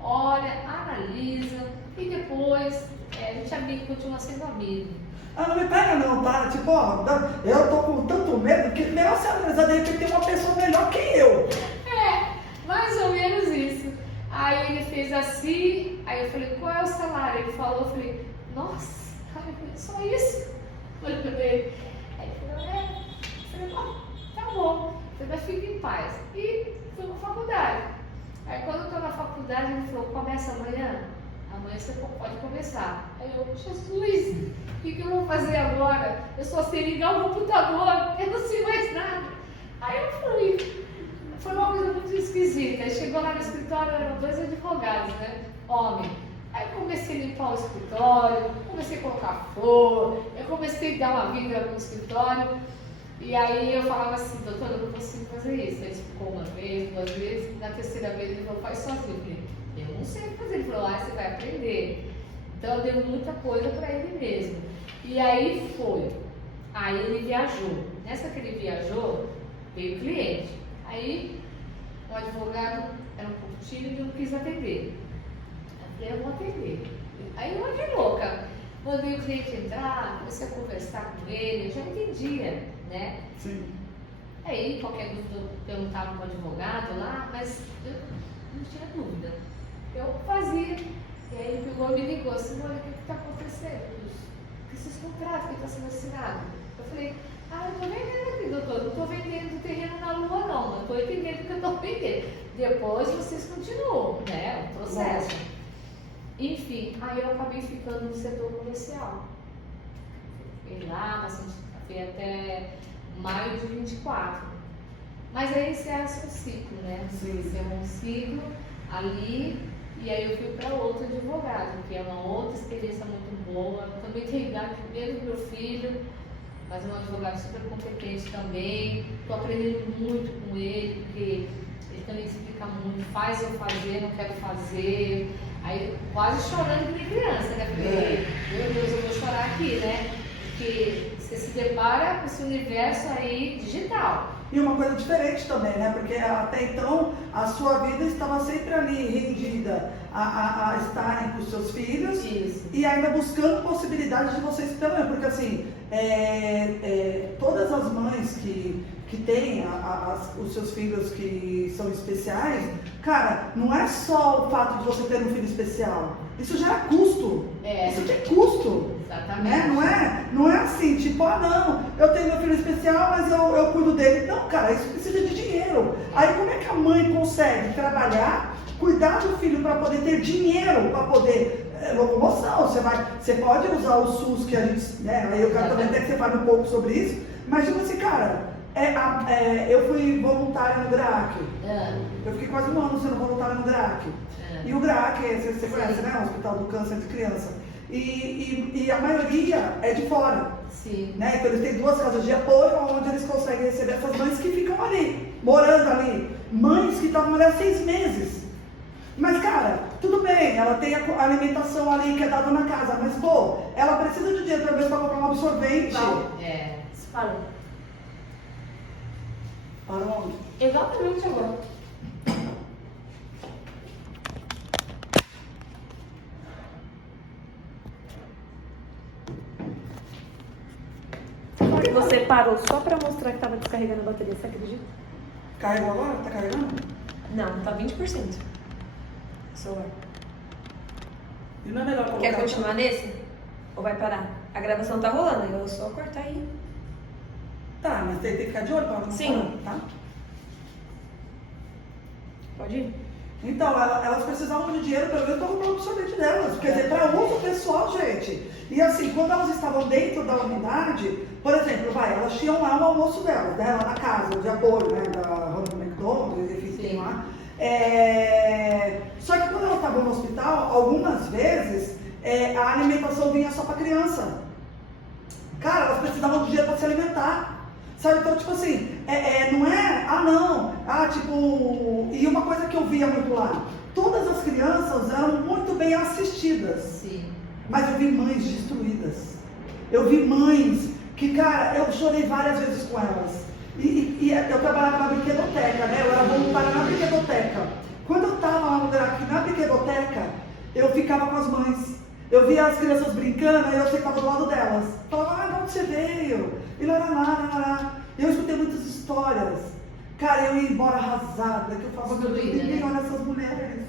olha, analisa e depois a gente amigo, continua sendo amigo. Não me pega não, tá? Tipo, eu tô com tanto medo que melhor se analisar, de repente tem uma pessoa melhor que eu. Mais ou menos isso. Aí ele fez assim, aí eu falei, qual é o salário? Ele falou, eu falei, nossa, cara, só isso? Olha pra ele. Aí ele falou, Eu falei, bom, tá bom. Eu falei, mas fique em paz. E fui pra faculdade. Aí quando eu tô na faculdade, ele falou, começa amanhã? Amanhã você pode começar. Aí eu, Jesus, o que eu vou fazer agora? Eu só sei ligar o computador, eu não sei mais nada. Aí eu fui. Foi uma coisa muito esquisita. Aí chegou lá no escritório, eram 2 advogados, né? Homem. Aí eu comecei a limpar o escritório, comecei a colocar flor, eu comecei a dar uma vida no escritório. E aí eu falava assim, doutora, eu não consigo fazer isso. Ele ficou uma vez, 2 vezes, na terceira vez ele falou, faz sozinho. Eu falei, eu não sei fazer. Ele falou, você vai aprender. Então eu dei muita coisa para ele mesmo. E aí foi. Aí ele viajou. Nessa que ele viajou, veio o cliente. Aí o advogado era um pouco tímido e não quis atender. Eu falei, eu vou atender. Aí eu de louca. Mandei o cliente entrar, comecei a conversar com ele, eu já entendia, né? Sim. Aí qualquer dúvida eu perguntava para o advogado lá, mas eu não tinha dúvida. Eu fazia. E aí ele pegou e me ligou assim, olha, o que está acontecendo? Esses contratos que está sendo assinado. Eu falei, eu estou vendendo aqui, doutor, não estou vendendo terreno na lua não, não estou entendendo o que eu estou vendendo. Depois vocês continuam, né, o processo. Enfim, aí eu acabei ficando no setor comercial. Fiquei lá, fiquei até maio de 24. Mas aí encerra-se um ciclo, né? Encerra um ciclo ali, e aí eu fui para outro advogado, que é uma outra experiência muito boa. Eu também tenho idade primeiro do meu filho, mas é um advogado super competente também. Estou aprendendo muito com ele, porque ele também explica muito, faz eu fazer, não quero fazer. Aí quase chorando de criança, né? Porque, meu Deus, eu vou chorar aqui, né? Porque você se depara com esse universo aí digital. E uma coisa diferente também, né? Porque até então a sua vida estava sempre ali rendida a estarem com os seus filhos. Isso. E ainda buscando possibilidades de vocês também, porque assim, todas as mães que têm os seus filhos que são especiais, cara, não é só o fato de você ter um filho especial, isso gera custo. Isso tem custo. Exatamente. Né? Não é assim, tipo, não, eu tenho meu filho especial, mas eu cuido dele. Não, cara, isso precisa de dinheiro. Aí como é que a mãe consegue trabalhar, cuidar do filho para poder ter dinheiro, para poder locomoção? Você pode usar o SUS que a gente, né? Aí eu quero também até que você fale um pouco sobre isso. Mas tipo assim, cara, eu fui voluntária no GRAAC. Eu fiquei quase um ano sendo voluntária no GRAAC. E o GRAAC, você conhece, né? O Hospital do Câncer de Criança. E a maioria é de fora. Sim. Né? Então eles têm 2 casas de apoio onde eles conseguem receber essas mães que ficam ali, morando ali. Mães que estavam ali há 6 meses. Mas, cara, tudo bem, ela tem a alimentação ali que é dada na casa, mas, pô, ela precisa de dinheiro para comprar um absorvente. Parou. Parou onde? Exatamente agora. Você parou só pra mostrar que tava descarregando a bateria, você acredita? Carregou agora? Tá carregando? Não, tá 20%. Celular. E não é melhor colocar... Quer continuar nesse? Ou vai parar? A gravação tá rolando, eu vou só cortar aí. Tá, mas tem que ficar de olho pra não Sim. parar, tá? Pode ir? Então, elas precisavam de dinheiro pelo menos para comprar o absorvente delas, quer dizer, para uso pessoal, gente. E assim, quando elas estavam dentro da unidade, por exemplo, elas tinham lá o almoço delas, né, lá na casa, de apoio, né, da Ronald McDonald, enfim, tem lá. Só que quando elas estavam no hospital, algumas vezes, a alimentação vinha só para criança. Cara, elas precisavam de dinheiro para se alimentar. Sabe, então, tipo assim, não é, tipo, e uma coisa que eu via muito lá, todas as crianças eram muito bem assistidas. Sim. Mas eu vi mães destruídas. Eu vi mães que, cara, eu chorei várias vezes com elas. E eu trabalhava na brinquedoteca, né? Eu era voluntária na brinquedoteca. Quando eu estava lá no GRAAC, na brinquedoteca, eu ficava com as mães. Eu via as crianças brincando, aí eu sentava do lado delas. Falava, de onde você veio? E lá. Eu escutei muitas histórias. Cara, eu ia embora arrasada, que eu falava, meu Deus, ninguém olha essas mulheres.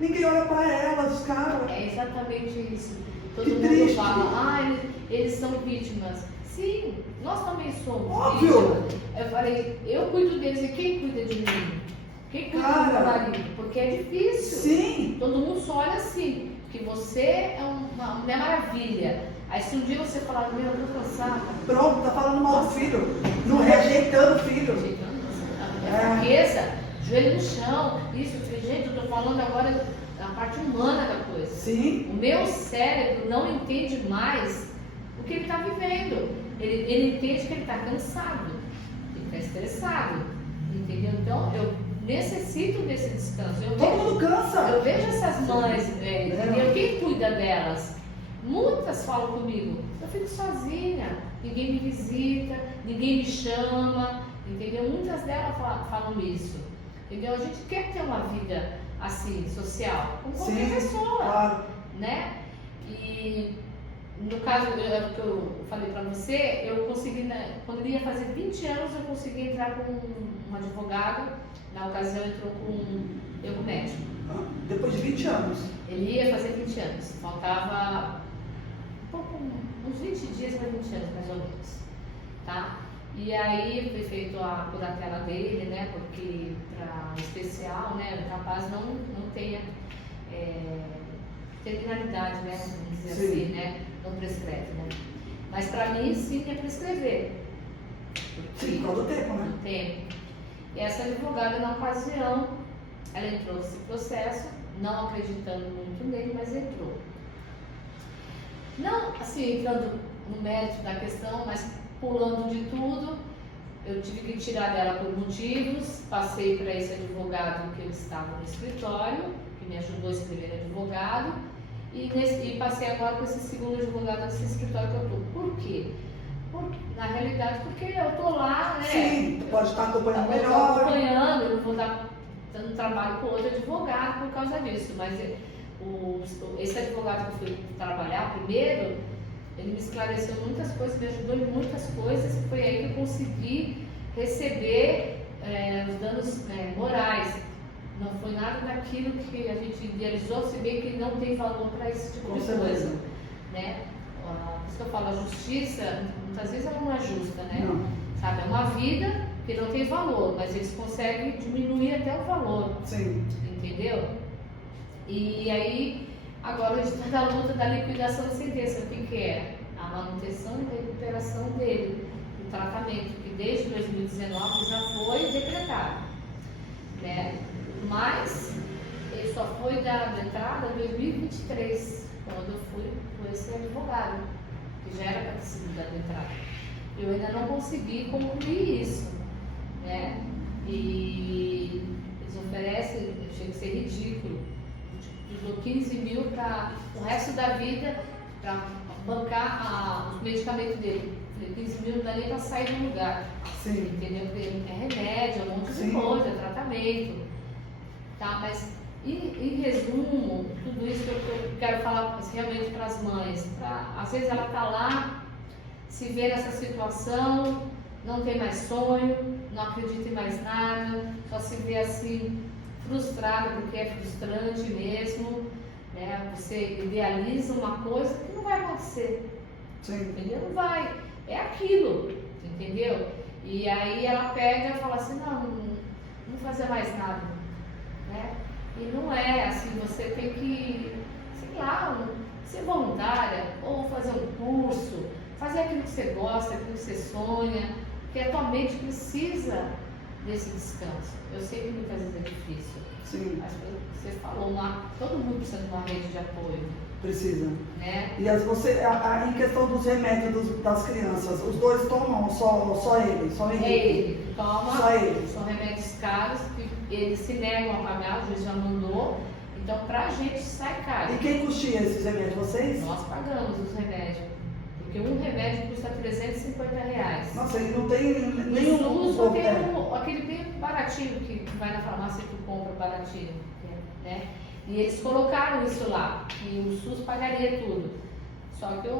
Ninguém olha pra elas, cara. É exatamente isso. Todo Que mundo triste. fala, eles são vítimas. Sim, nós também somos Óbvio. vítimas. Eu falei, eu cuido deles e quem cuida de mim? Quem cuida do meu marido? Porque é difícil. Sim. Todo mundo só olha assim, que você é uma mulher maravilha. Aí se um dia você falar, meu, eu tô cansada. Pronto, tá falando mal do filho. Não rejeitando o filho. Fraqueza, joelho no chão. Isso, eu falei, gente, eu tô falando agora da parte humana da coisa. Sim. O meu cérebro não entende mais o que ele está vivendo. Ele entende que ele está cansado, que ele está estressado. Entendeu? Então, eu necessito desse descanso. Todo mundo cansa. Eu vejo essas mães, entendeu? Quem cuida delas? Muitas falam comigo, eu fico sozinha, ninguém me visita, ninguém me chama, entendeu? Muitas delas falam isso, entendeu? A gente quer ter uma vida assim, social, como qualquer pessoa, Claro. né? E No caso, que eu falei pra você, eu consegui, quando ele ia fazer 20 anos, eu consegui entrar com um advogado. Na ocasião, entrou com erro médico. Depois de 20 anos. Ele ia fazer 20 anos. Faltava uns 20 dias para 20 anos, mais ou menos. Tá? E aí foi feito a curatela dele, né? Porque para especial, né? O rapaz não tenha terminalidade, né? Vamos dizer Sim. assim, né? Não prescreve, né? Mas para mim sim é prescrever. Sim, por causa do tempo, né? Do tempo. E essa advogada, na ocasião, ela entrou nesse processo, não acreditando muito nele, mas entrou. Não, assim, entrando no mérito da questão, mas pulando de tudo, eu tive que tirar dela por motivos, passei para esse advogado que eu estava no escritório, que me ajudou a escrever advogado, e passei agora para esse segundo advogado nesse escritório que eu estou. Por quê? Na realidade, porque eu estou lá, né? Sim, tu pode estar acompanhando Eu estou melhor. acompanhando, eu não vou dar dando trabalho para outro advogado por causa disso, mas esse advogado que eu fui trabalhar primeiro, ele me esclareceu muitas coisas, me ajudou em muitas coisas, e foi aí que eu consegui receber os danos morais. Não foi nada daquilo que a gente idealizou, se bem que não tem valor para esse tipo de coisa, né? Por isso que eu falo, a justiça, muitas vezes ela não é justa, né? Não. Sabe, é uma vida que não tem valor, mas eles conseguem diminuir até o valor. Sim. Entendeu? E aí, agora a gente está na luta da liquidação da sentença. O que é? A manutenção e recuperação dele, o tratamento, que desde 2019 já foi decretado, né? Mas ele só foi dado entrada em 2023, quando eu fui com esse advogado, que já era para ter sido dado entrada. Eu ainda não consegui concluir isso, né? E eles oferecem, chega a ser ridículo, usou 15 mil para o resto da vida para bancar os medicamentos dele. Falei, 15 mil não dá nem para sair do lugar. Sim. Entendeu? Porque é remédio, é um monte de Sim. coisa, é tratamento. Tá? Mas em resumo, tudo isso que eu quero falar realmente para as mães. Às vezes ela está lá, se vê nessa situação, não tem mais sonho, não acredita em mais nada, só se vê assim frustrada, porque é frustrante mesmo, né? Você idealiza uma coisa que não vai acontecer, Sim. entendeu? Não vai, é aquilo, entendeu? E aí ela pega e fala assim, não vou fazer mais nada, né? E não é assim, você tem que, sei lá, ser voluntária, ou fazer um curso, fazer aquilo que você gosta, aquilo que você sonha, porque a tua mente precisa desse descanso. Eu sei que muitas vezes é difícil, Sim. mas você falou, todo mundo precisa de uma rede de apoio, Precisa. né? E em questão dos remédios das crianças, os dois tomam só ele? Só ele? Ele toma, Só ele? são remédios caros que eles se negam a pagar, o juiz já mandou, então pra gente sai caro. E quem custeia esses remédios? Vocês? Nós pagamos os remédios, porque um remédio custa R$350. Nossa, ele não tem No nenhum. SUS só tem aquele bem baratinho que vai na farmácia e tu compra baratinho, né? E eles colocaram isso lá, que o SUS pagaria tudo. Só que eu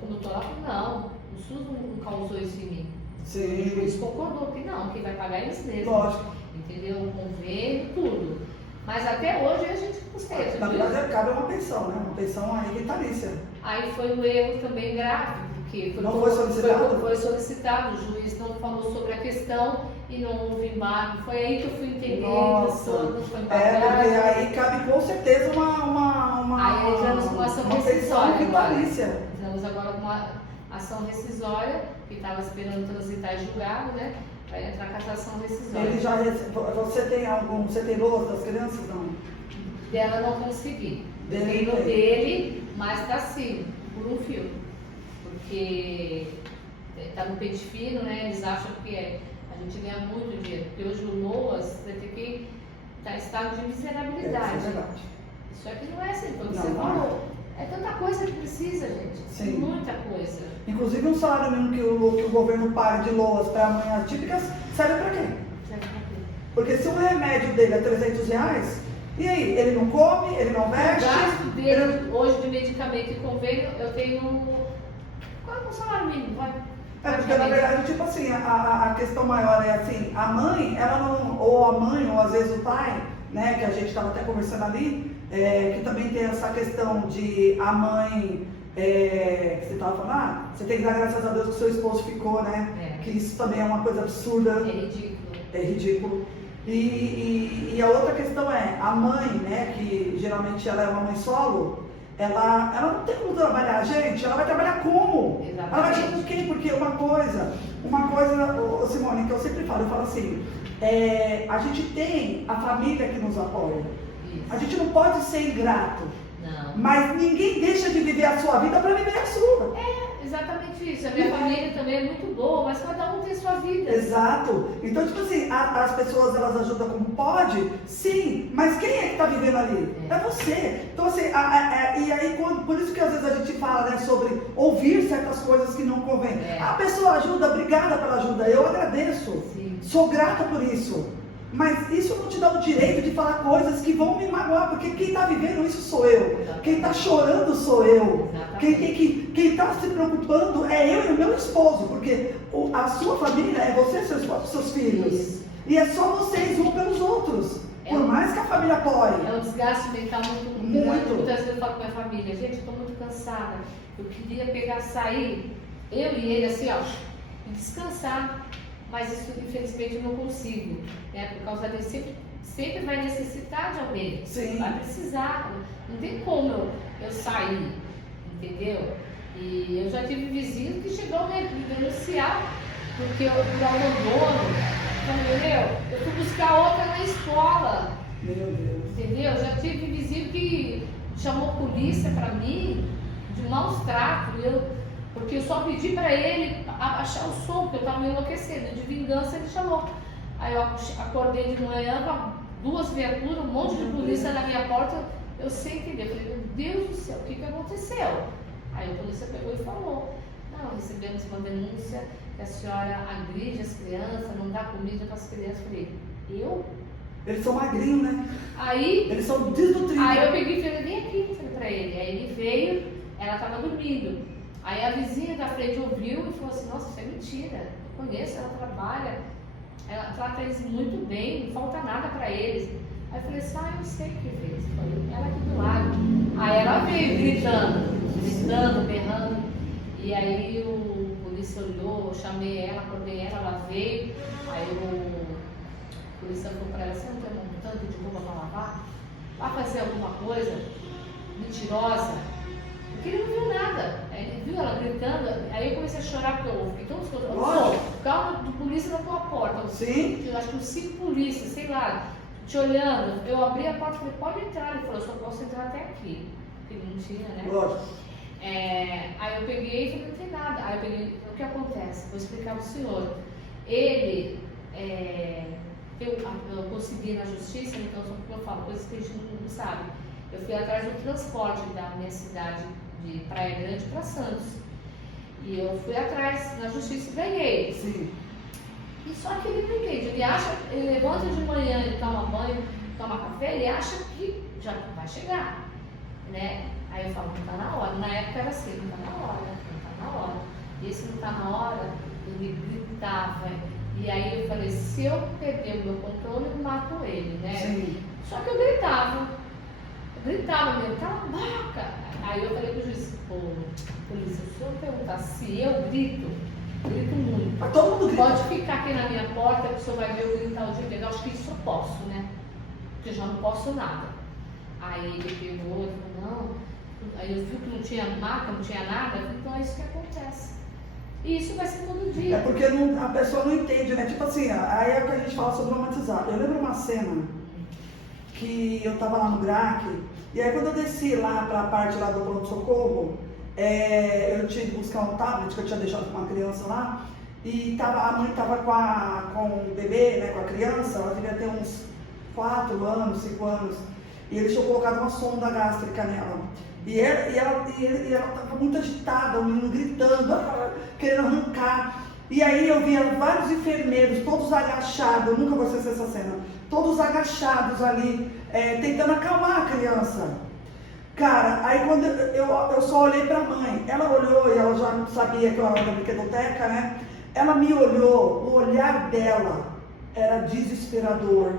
como estou lá, falei, não, o SUS não causou isso em mim. O Sim. juiz concordou que não, quem vai pagar é eles mesmos. Lógico. Entendeu? O convênio, tudo. Mas até hoje a gente custeia. Na verdade, cabe uma pensão, né? Uma pensão aí vitalícia. Aí foi um erro também grave, porque Não foi solicitado? Foi solicitado, o juiz não falou sobre a questão e não houve embargo. Foi aí que eu fui entender Nossa. que não foi Porque embargado. aí cabe com certeza Aí entramos com uma ação uma pensão rescisória agora. vitalícia. Entramos agora com uma ação rescisória, que estava esperando transitar e julgado, né? Vai entrar cassação rescisória. Ele já você tem lousa das crianças? Não. Dela não consegui. Dele Dei no tem. dele, mas tá assim, por um fio. Porque tá no pente fino, né? Eles acham que a gente ganha muito dinheiro. Porque hoje o LOAS vai ter que estar em estado de miserabilidade. Isso é verdade. Isso aqui não é assim, como Não, você não é. falou. É tanta coisa que precisa, gente. Sim. Muita coisa. Inclusive um salário mínimo que o governo paga de loas para mães típicas serve para quê? Já vi aqui. Porque se o remédio dele é R$300, E aí, ele não come, ele não O veste? gasto dele hoje de medicamento e convênio, eu tenho quase um salário mínimo, vai. É, porque na verdade, tipo assim, a questão maior é assim, a mãe, ela não, ou a mãe, ou às vezes o pai, né, que a gente estava até conversando ali, que também tem essa questão de a mãe, que você estava falando, você tem que dar graças a Deus que o seu esposo ficou, né? Que isso também é uma coisa absurda. É ridículo. É ridículo. E a outra questão é, a mãe, né, que geralmente ela é uma mãe solo, ela não tem como trabalhar, gente, ela vai trabalhar como? Exatamente. Ela vai trabalhar com quem? Porque uma coisa, ô, Simone, que eu sempre falo, eu falo assim, a gente tem a família que nos apoia. Isso. A gente não pode ser ingrato, Não. mas ninguém deixa de viver a sua vida para viver a sua. Exatamente isso. A minha família também é muito boa, mas cada um tem sua vida. Exato. Então, tipo assim, as pessoas elas ajudam como pode, sim, mas quem é que está vivendo ali? É você. Então, assim, e aí, por isso que às vezes a gente fala, né, sobre ouvir certas coisas que não convém. A pessoa ajuda, obrigada pela ajuda, eu agradeço. Sim. Sou grata por isso. Mas isso não te dá o direito de falar coisas que vão me magoar, porque quem está vivendo isso sou eu. Quem está chorando sou eu. Quem está se preocupando é eu e o meu esposo, porque a sua família é você e seus filhos. Isso. E é só vocês um pelos outros. Por mais que a família apoie. É um desgaste mental muito grande. Muitas vezes eu falo com a minha família, gente, eu estou muito cansada. Eu queria pegar, sair, eu e ele assim, ó, e descansar. Mas isso, infelizmente, eu não consigo, né? Por causa dele, sempre vai necessitar de alguém. Sim. Vai precisar. Não tem como eu sair, entendeu? E eu já tive vizinho que chegou a me denunciar porque eu fui abandono. Entendeu? Eu fui buscar outra na escola. Meu Deus. Entendeu? Já tive vizinho que chamou polícia pra mim de maus tratos. Porque eu só pedi pra ele abaixar o som, porque eu estava enlouquecendo. De vingança ele chamou. Aí eu acordei de manhã com 2 viaturas, um monte de polícia na minha porta. Eu sem entender. Eu falei, meu Deus do céu, o que aconteceu? Aí a polícia pegou e falou, não, recebemos uma denúncia que a senhora agride as crianças, não dá comida para as crianças. Eu falei, eu? Eles são magrinhos, né? Aí, eles são desnutridos. Aí eu peguei e falei, vem aqui, falei pra ele. Aí ele veio, ela estava dormindo. Aí a vizinha da frente ouviu e falou assim, nossa, isso é mentira, eu conheço, ela trabalha, ela trata eles muito bem, não falta nada para eles. Aí eu falei assim, eu sei que fez, ela aqui do lado. Aí ela veio gritando, berrando, e aí o polícia olhou, eu chamei ela, acordei ela veio, aí o polícia falou para ela, você não tem um tanto de roupa para lavar? Vai fazer alguma coisa mentirosa? Porque ele não viu nada. Ele viu ela gritando, aí eu comecei a chorar porque eu fiquei tão descontrolada. O carro de polícia na tua porta. Sim. Eu acho que uns 5 polícias, sei lá, te olhando. Eu abri a porta e falei, pode entrar. Ele falou, eu só posso entrar até aqui. Porque ele não tinha, né? Lógico. Aí eu peguei e falei, não tem nada. Aí eu peguei, o que acontece? Vou explicar para o senhor. Ele, eu consegui na justiça, então, só que eu falo, coisas que a gente não sabe. Eu fui atrás do transporte da minha cidade de Praia Grande para Santos. E eu fui atrás na justiça e ganhei. Sim. E só que ele não entende. Ele levanta de manhã, ele toma banho, toma café, ele acha que já vai chegar, né? Aí eu falo, não está na hora. Na época era assim, não está na hora, não está na hora. E esse não está na hora, ele gritava. E aí eu falei, se eu perder o meu controle, eu mato ele, né? Sim. Só que eu gritava mesmo, cala a boca. Aí eu falei pro juiz, polícia, se o senhor perguntar se eu grito muito. Mas todo mundo grita. Pode ficar aqui na minha porta que o senhor vai ver eu gritar o dia inteiro. Eu acho que isso eu posso, né? Porque eu já não posso nada. Aí ele pegou e falou, não. Aí eu vi que não tinha marca, não tinha nada, então é isso que acontece. E isso vai ser todo dia. É porque a pessoa não entende, né? Tipo assim, aí é o que a gente fala sobre romantizar. Eu lembro uma cena que eu tava lá no GRAC, e aí quando eu desci lá para a parte lá do pronto-socorro, eu tinha que buscar um tablet que eu tinha deixado com uma criança lá, e a mãe estava com o bebê, né, com a criança, ela devia ter uns 4 anos, 5 anos, e eles tinham colocado uma sonda gástrica nela. E ela estava muito agitada, o menino gritando, querendo arrancar. E aí eu via vários enfermeiros, todos agachados, eu nunca vou esquecer essa cena, todos agachados ali, tentando acalmar a criança. Cara, aí quando eu só olhei pra mãe, ela olhou e ela já sabia que eu era da brinquedoteca, né? Ela me olhou, o olhar dela era desesperador.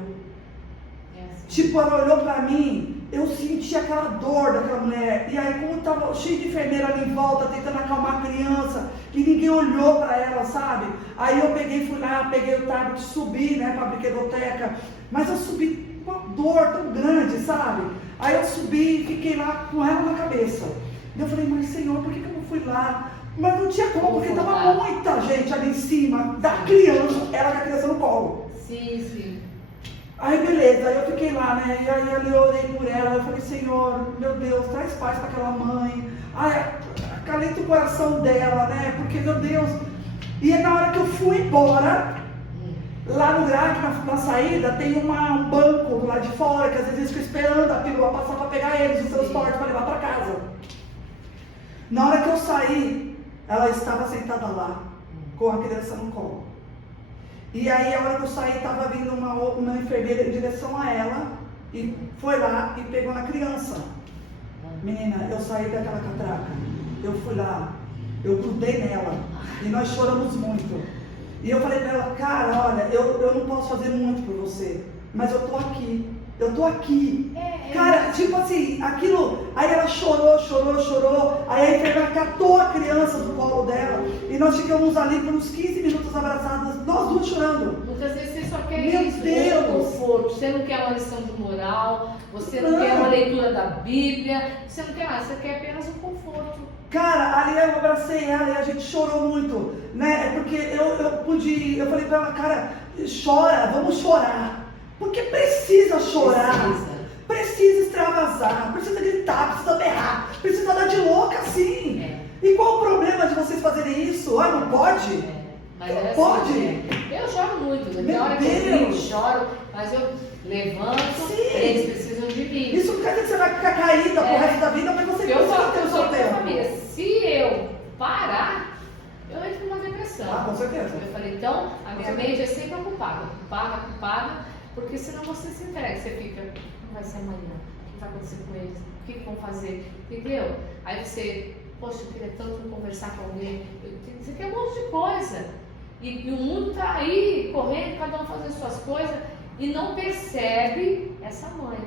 Tipo, ela olhou pra mim, eu senti aquela dor daquela mulher. E aí, como tava cheio de enfermeira ali em volta, tentando acalmar a criança, e ninguém olhou pra ela, sabe? Aí eu fui lá, peguei o tablet, subi, né, pra brinquedoteca. Mas eu subi com uma dor tão grande, sabe? Aí eu subi e fiquei lá com ela na cabeça. E eu falei, mas Senhor, por que eu não fui lá? Mas não tinha como, porque tava muita gente ali em cima da criança, ela com a criança no colo. Sim, sim. Aí beleza, aí eu fiquei lá, né? E aí eu orei por ela, eu falei, Senhor, meu Deus, traz paz para aquela mãe. Ai, acalenta o coração dela, né? Porque, meu Deus. E na hora que eu fui embora, lá no grade, na saída, tem um banco do lado de fora, que às vezes eu fico esperando a perua passar para pegar eles, o transporte para levar para casa. Na hora que eu saí, ela estava sentada lá, com a criança no colo. E aí, a hora que eu saí, estava vindo uma enfermeira em direção a ela, e foi lá e pegou na criança. Menina, eu saí daquela catraca, eu fui lá, eu grudei nela, e nós choramos muito. E eu falei para ela, cara, olha, eu não posso fazer muito por você, mas eu tô aqui. Cara, tipo assim, aquilo, aí ela chorou, aí a enfermeira catou a criança do colo dela, e nós ficamos ali por uns 15 minutos abraçadas, nós duas chorando. Muitas vezes você só quer Meu isso, Deus. conforto, você não quer uma lição de moral, você não quer uma leitura da Bíblia, você não quer nada, você quer apenas um conforto. Cara, ali eu abracei ela e a gente chorou muito, né, porque eu falei pra ela, cara, chora, vamos chorar. Porque precisa chorar, precisa extravasar, precisa gritar, precisa berrar, precisa dar de louca assim. E qual o problema de vocês fazerem isso? Ah, não pode? Mas não assim, pode? Eu choro muito, Meu na hora que Deus. eu grito, choro, mas eu levanto, eles precisam de mim. Isso não quer dizer que você vai ficar caída pro resto da vida, mas você precisa ter o seu tempo. Se eu parar, eu entro numa depressão. Ah, com certeza. Eu falei, então, a minha mente é sempre ocupada, porque senão você se entrega, você fica, não vai ser amanhã, o que vai acontecer com eles, o que vão fazer, entendeu? Aí você, poxa, eu queria tanto conversar com alguém, você quer um monte de coisa, e o mundo está aí, correndo, cada um fazendo suas coisas, e não percebe essa mãe,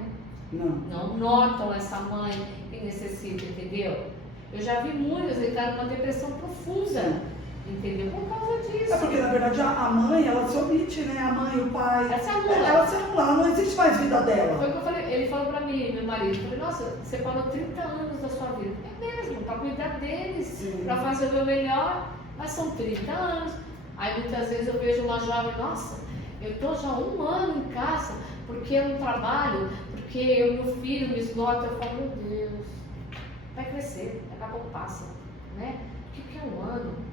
não notam essa mãe que necessita, entendeu? Eu já vi muitas entrar numa depressão profunda, entendeu? Por causa disso. É porque, na verdade, a mãe, ela se omite, né? A mãe, o pai. Ela se anula. Ela se anula, não existe mais vida dela. Foi o que eu falei, ele falou pra mim, meu marido, eu falei, nossa, você falou 30 anos da sua vida. É mesmo, pra cuidar deles, pra fazer o meu melhor, mas são 30 anos. Aí muitas vezes eu vejo uma jovem, nossa, eu tô já 1 ano em casa, porque eu não trabalho, porque o meu filho me esgota. Eu falo, meu Deus, vai crescer, daqui a pouco passa, né? O que é 1 ano?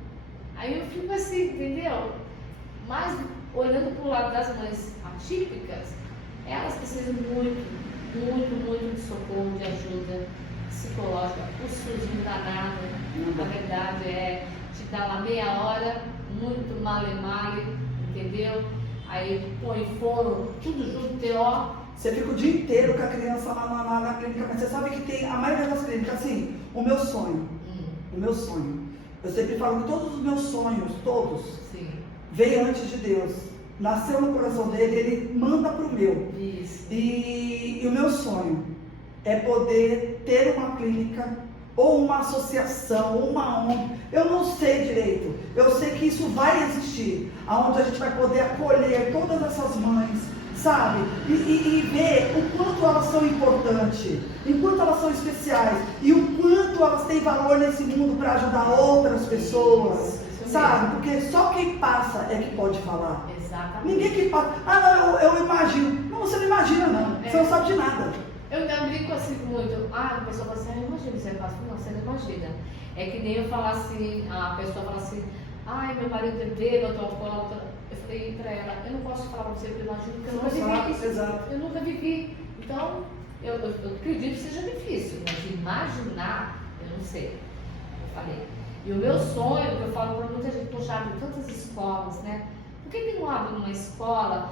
Aí eu fico assim, entendeu? Mas olhando para o lado das mães atípicas, elas precisam muito de socorro, de ajuda psicológica. O SUS não dá nada, a verdade é te dar lá meia hora, muito male, entendeu? Aí põe foro, tudo junto, TO. Você fica o dia inteiro com a criança lá na clínica, mas você sabe que tem a maioria das clínicas, assim, o meu sonho, eu sempre falo que todos os meus sonhos, veio antes de Deus, nasceu no coração dele, ele manda pro meu. Isso. E o meu sonho é poder ter uma clínica, ou uma associação, ou uma ONG, eu não sei direito, eu sei que isso vai existir, aonde a gente vai poder acolher todas essas mães, sabe? E ver o quanto elas são importantes, o quanto elas são especiais, e o quanto elas têm valor nesse mundo para ajudar outras pessoas, sabe? Porque só quem passa é que pode falar. Exatamente. Ninguém que passa, não, eu imagino. Não, você não imagina não, você não sabe de nada. Eu me brinco assim muito, a pessoa fala assim, eu imagino, você fala assim, não, você não imagina. É que nem eu falar assim, a pessoa fala assim, ai, meu marido é bêbado, alcoólatra. Eu falei pra ela, eu não posso falar pra você, porque eu imagino que eu nunca vivi isso. Exato. Eu nunca vivi. Então, eu acredito que seja difícil, mas imaginar, eu não sei. Eu falei. E o meu sonho, que eu falo pra muita gente, poxa, abre tantas escolas, né? Por que não abre uma escola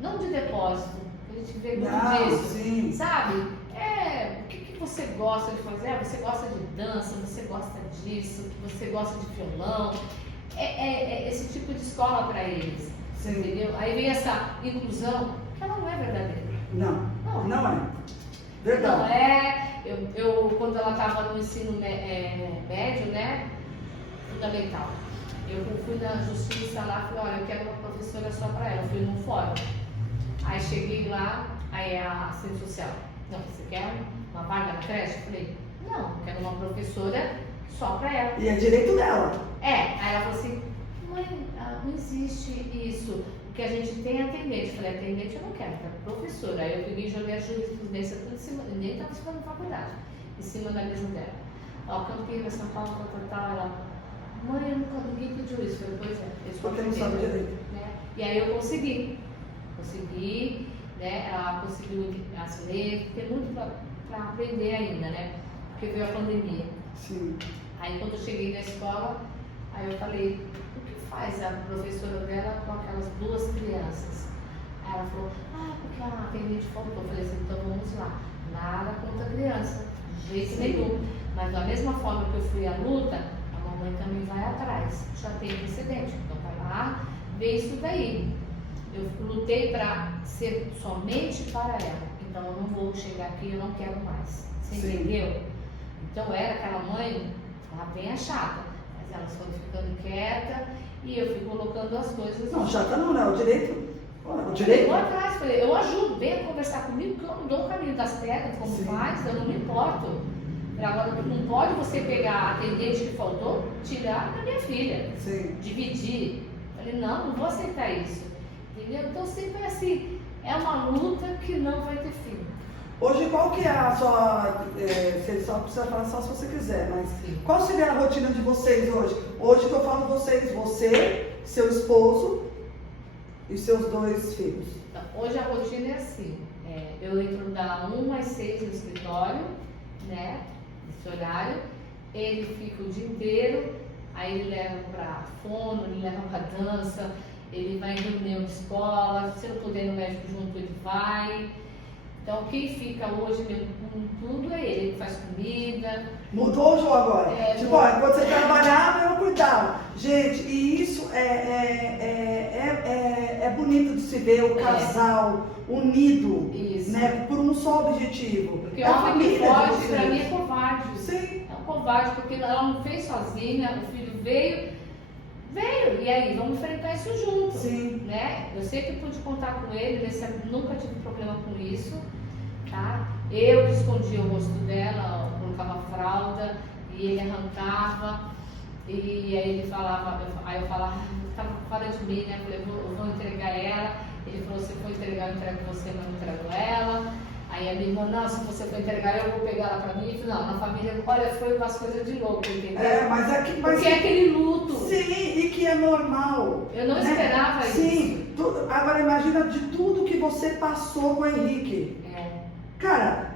não de depósito, a gente vê muito Não, disso, sim. sabe? O que você gosta de fazer? Você gosta de dança, você gosta disso, você gosta de violão. Esse tipo de escola para eles, Sim. entendeu? Aí vem essa inclusão, que ela não é verdadeira. Não é. Verdade. Não eu quando ela estava no ensino médio, né, fundamental, eu fui na justiça lá e falei, olha, eu quero uma professora só para ela. Eu fui num fórum. Aí cheguei lá, aí a assistente social, não, você quer uma vaga na creche? Eu falei, não, eu quero uma professora só para ela. E é direito dela. Aí ela falou assim, mãe, não existe isso. O que a gente tem é atendente. Eu falei, atendente eu não quero, eu quero professora. Aí eu peguei e joguei a jurisprudência tudo em cima, nem estava estudando faculdade, em cima da mesa dela. Ó, Campinas, São Paulo, tal, ela, mãe, eu nunca ninguém pediu isso. Eu falei, pois é, eu sou Porque não sabe direito. né? E aí eu consegui, né? Ela conseguiu ler, tem muito para aprender ainda, né? Porque veio a pandemia. Sim. Aí quando eu cheguei na escola, aí eu falei, o que faz a professora dela com aquelas duas crianças? Aí ela falou, porque a atendente faltou. Eu falei assim, então vamos lá, nada contra a criança, de jeito nenhum. Mas da mesma forma que eu fui à luta, a mamãe também vai atrás, já tem precedente, então vai lá, vê isso daí. Eu lutei para ser somente para ela, então eu não vou chegar aqui, eu não quero mais. Você entendeu? Então era aquela mãe, ela bem chata, mas elas foram ficando quietas e eu fui colocando as coisas. Não, chata não, né? O direito. Eu vou atrás, falei, eu ajudo, venha conversar comigo, que eu não dou o caminho das pedras, como faz, eu não me importo. Agora, não pode você pegar a atendente que faltou, tirar da minha filha, dividir. Falei, não vou aceitar isso. Entendeu? Então sempre é assim, é uma luta que não vai ter fim. Hoje, qual que é a sua, você só precisa falar só se você quiser, mas qual seria a rotina de vocês hoje? Hoje que eu falo vocês, você, seu esposo e seus 2 filhos. Então, hoje a rotina é assim, eu entro da 1 às 6 no escritório, né, nesse horário, ele fica o dia inteiro, aí ele leva para fono, ele leva para dança, ele vai em reunião de escola, se não puder ir no médico junto, ele vai. Então, quem fica hoje mesmo com tudo é ele que faz comida. Mudou o jogo agora? Olha, quando você trabalhava, eu cuidava. Gente, e isso é bonito de se ver o casal unido, né, por um só objetivo. Porque o homem que foge, pra mim, é covarde. Sim. É um covarde, porque ela não fez sozinha, o filho veio, e aí, vamos enfrentar isso junto. Sim. Né? Eu sempre pude contar com ele, nunca tive problema com isso, tá? Eu escondia o rosto dela, colocava fralda e ele arrancava, e aí ele falava, aí eu falava, estava fora de mim, né? Eu falei, eu vou entregar ela. Ele falou, se for entregar, eu entrego você, mas não entrego ela. Aí a minha irmã, não, se você for entregar, eu vou pegar ela pra mim. Eu falei, não, na família, olha, foi umas coisas de louco, entendeu? Porque é aquele luto. Sim, e que é normal. Eu não esperava isso. Sim, agora imagina de tudo que você passou com o Henrique. Cara,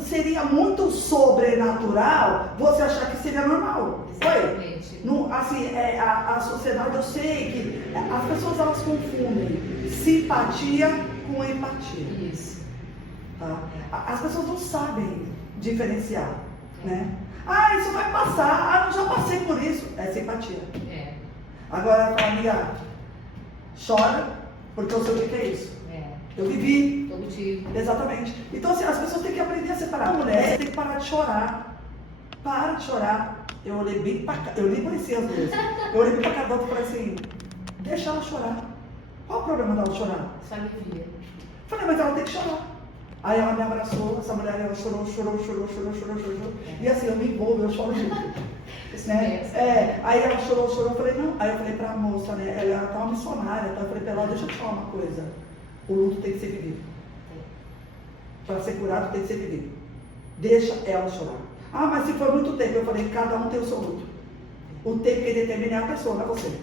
seria muito sobrenatural você achar que seria normal. Exatamente. Foi? Assim, a sociedade, eu sei que as pessoas elas confundem simpatia com empatia. Isso. Tá? As pessoas não sabem diferenciar, né? Isso vai passar. Não, já passei por isso. É simpatia. Agora, amiga, chora, porque eu sei o que é isso. Eu vivi. Todo motivo. Exatamente. Então, assim, as pessoas têm que aprender a separar. A mulher tem que parar de chorar. Para de chorar. Eu olhei bem pra cá. Eu nem conhecia as duas. Eu olhei bem pra cada outra e falei assim, deixa ela chorar. Qual o problema dela chorar? Só alivia. Falei, mas ela tem que chorar. Aí ela me abraçou, essa mulher, ela chorou. E assim, eu me envolvo, eu choro junto. Né? Aí ela chorou, eu falei, não. Aí eu falei pra moça, né? Ela tá uma missionária, tá? Eu falei pra ela, deixa eu te falar uma coisa. O luto tem que ser vivido. Para ser curado tem que ser vivido. Deixa ela chorar. Mas se for muito tempo, eu falei, cada um tem o seu luto. O tempo que determina é a pessoa, não é você.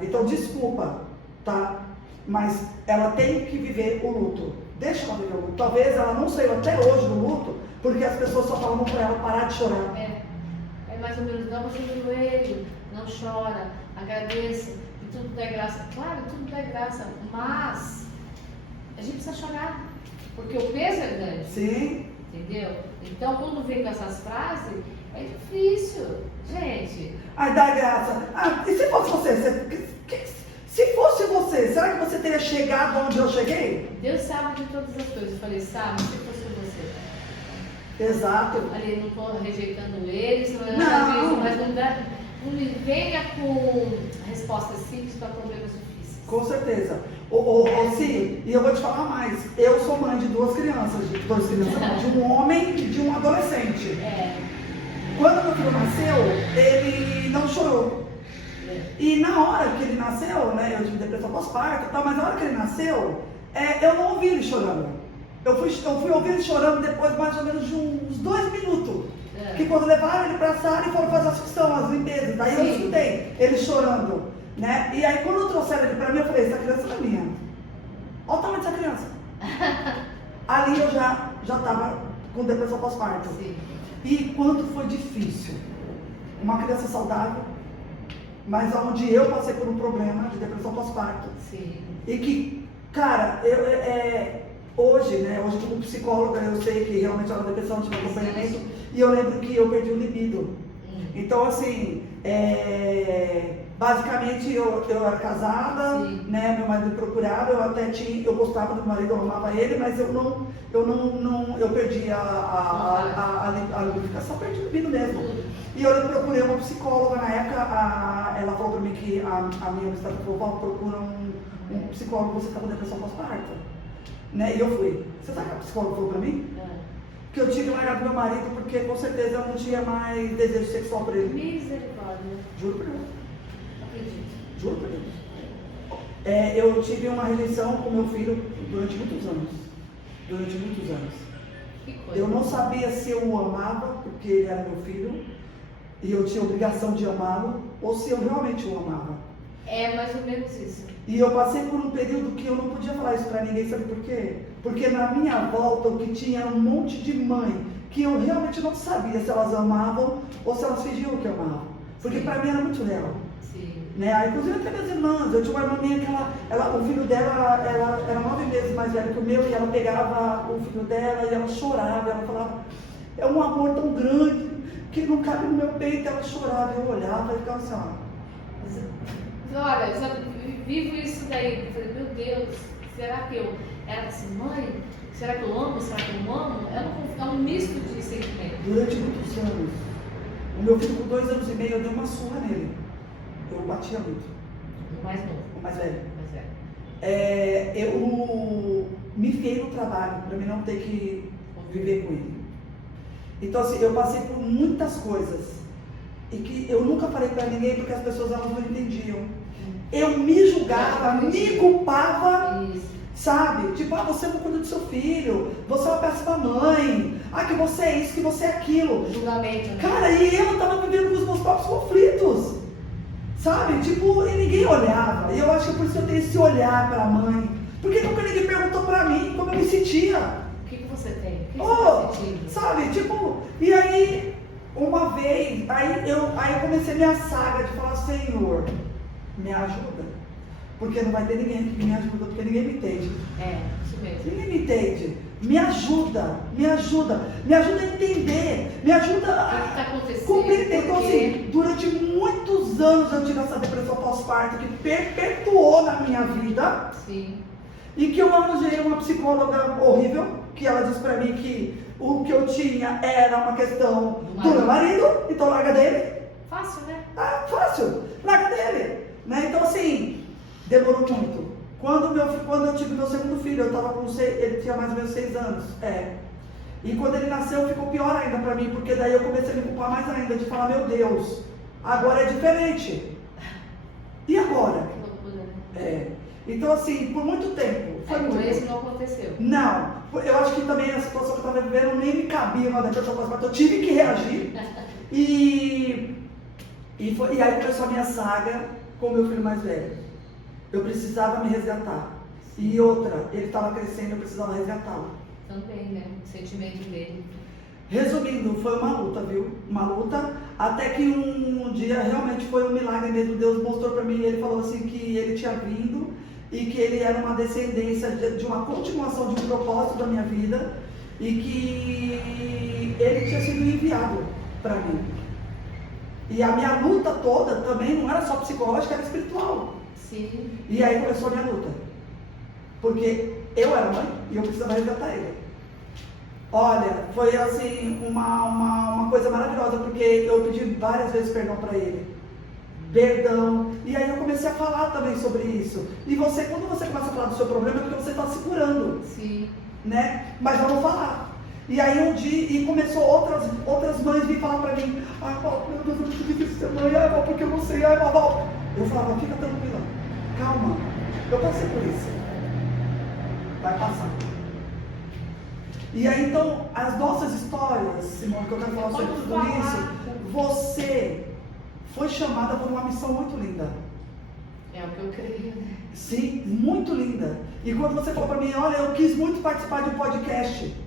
Então, desculpa, tá? Mas ela tem que viver o luto. Deixa ela viver o luto. Talvez ela não saiu até hoje do luto, porque as pessoas só falavam para ela parar de chorar. É mais ou menos, dá você no joelho, não chora, agradeça, e tudo dá graça. Claro, tudo dá graça, mas a gente precisa chorar, porque o peso é grande. Sim. Entendeu? Então, quando vem com essas frases, é difícil. Gente. Ai, dá graça. Ah, e se fosse você? Se fosse você, será que você teria chegado onde eu cheguei? Deus sabe de todas as coisas. Eu falei, sabe, se fosse você. Exato. Ali, não estou rejeitando eles, Não. mas não me venha com respostas simples para problemas difíceis. Com certeza. Sim, e eu vou te falar mais. Eu sou mãe de duas crianças, de um homem e de um adolescente. É. Quando meu filho nasceu, ele não chorou. E na hora que ele nasceu, né, eu tive depressão pós-parto e tal, mas na hora que ele nasceu, eu não ouvi ele chorando. Eu fui ouvir ele chorando depois mais ou menos de uns 2 minutos. Que quando levaram ele pra sala e foram fazer a sucção, as limpezas, daí eu escutei ele chorando, né? E aí quando trouxeram ele pra mim, eu falei, essa criança não é minha. Olha o tamanho dessa criança. Ali eu já tava com depressão pós-parto. E quanto foi difícil. Uma criança saudável, mas onde eu passei por um problema de depressão pós-parto. E que, cara, hoje, né, hoje como psicóloga, eu sei que realmente era uma depressão, tive acompanhamento, e eu lembro que eu perdi o libido. Então, assim, basicamente eu era casada, né, meu marido me procurava, eu gostava do meu marido, eu amava ele, mas eu perdi a lubrificação, perdi o libido mesmo. E eu procurei uma psicóloga na época, ela falou pra mim que a minha obstetra falou, procura um psicólogo, você tá com depressão pós-parto. Né? E eu fui. Você sabe o que a psicóloga falou pra mim? Que eu tinha que largar do meu marido porque com certeza eu não tinha mais desejo sexual por ele. Misericórdia. Juro por Deus. Acredito. Juro por Deus. Eu tive uma rejeição com meu filho durante muitos anos. Que coisa. Eu não sabia se eu o amava, porque ele era meu filho, e eu tinha obrigação de amá-lo, ou se eu realmente o amava. É mais ou menos isso. E eu passei por um período que eu não podia falar isso pra ninguém, sabe por quê? Porque na minha volta o que tinha era um monte de mãe que eu realmente não sabia se elas amavam ou se elas fingiam que amavam. Porque pra mim era muito real. Né? Inclusive até minhas irmãs, eu tinha uma irmã minha que o filho dela era 9 meses mais velho que o meu, e ela pegava o filho dela e ela chorava, ela falava, é um amor tão grande que não cabe no meu peito, ela chorava, eu olhava e ficava assim, Olha, sabe, vivo isso daí, eu falei, meu Deus, será que eu era assim, mãe? Será que eu amo? Será que eu não amo? É um misto de sentimentos. Durante muitos anos, o meu filho com 2 anos e meio, eu dei uma surra nele. Eu batia muito. O mais novo? O mais velho. Eu me enfiei no trabalho, para mim não ter que viver com ele. Então assim, eu passei por muitas coisas. E que eu nunca falei para ninguém porque as pessoas elas não entendiam. Eu me julgava, me culpava, sabe? Tipo, você não cuida do seu filho, você é uma péssima mãe, que você é isso, que você é aquilo. Julgamento, né? Cara, e eu tava vivendo com os meus próprios conflitos, sabe? Tipo, e ninguém olhava. E eu acho que por isso eu tenho esse olhar para a mãe. Porque nunca ninguém perguntou para mim como eu me sentia. O que você tem? O que você tá sentindo? Sabe? Tipo, e aí... Uma vez, aí eu comecei minha saga de falar, Senhor, me ajuda. Porque não vai ter ninguém que me ajuda, porque ninguém me entende. Isso mesmo. Ninguém me entende. Me ajuda a entender, me ajuda a compreender. Então, assim, durante muitos anos eu tive essa depressão pós-parto que perpetuou na minha vida. E que eu arranjei uma psicóloga horrível, que ela disse pra mim que o que eu tinha era uma questão do meu marido, então larga dele. Fácil, né? Fácil, larga dele. Né? Então assim, demorou muito. Quando eu tive meu segundo filho, ele tinha mais ou menos 6 anos. E quando ele nasceu ficou pior ainda pra mim, porque daí eu comecei a me culpar mais ainda, de falar, meu Deus, agora é diferente. E agora? Que loucura, né? Então assim, por muito tempo. Com esse não aconteceu. Não, eu acho que também a situação que eu estava vivendo nem me cabia uma depressão pós-parto, eu tive que reagir. E aí começou a minha saga com o meu filho mais velho. Eu precisava me resgatar. E outra, ele estava crescendo, eu precisava resgatá-lo. Também, né? O sentimento dele. Resumindo, foi uma luta, viu? Uma luta, até que um dia realmente foi um milagre mesmo. Deus mostrou para mim, ele falou assim que ele tinha vindo e que ele era uma descendência de uma continuação de um propósito da minha vida e que ele tinha sido enviado para mim. E a minha luta toda também não era só psicológica, era espiritual. Sim. E aí começou a minha luta. Porque eu era mãe e eu precisava resgatar ele. Olha, foi assim uma coisa maravilhosa, porque eu pedi várias vezes perdão para ele. Perdão. E aí eu comecei a falar também sobre isso. E você, quando você começa a falar do seu problema, é porque você está se curando. Sim. Né? Mas vamos falar. E aí um dia, e começou outras mães vir falar pra mim, Val, meu Deus, eu não tive que ser mãe, Val, porque eu não sei, Val. Eu falava, fica tranquila, calma, eu passei por isso. Vai passar. E aí então, as nossas histórias, Simone, que eu quero falar sobre tudo isso, você foi chamada por uma missão muito linda. É o que eu creio, né? Sim, muito linda. E quando você falou pra mim, olha, eu quis muito participar de um podcast.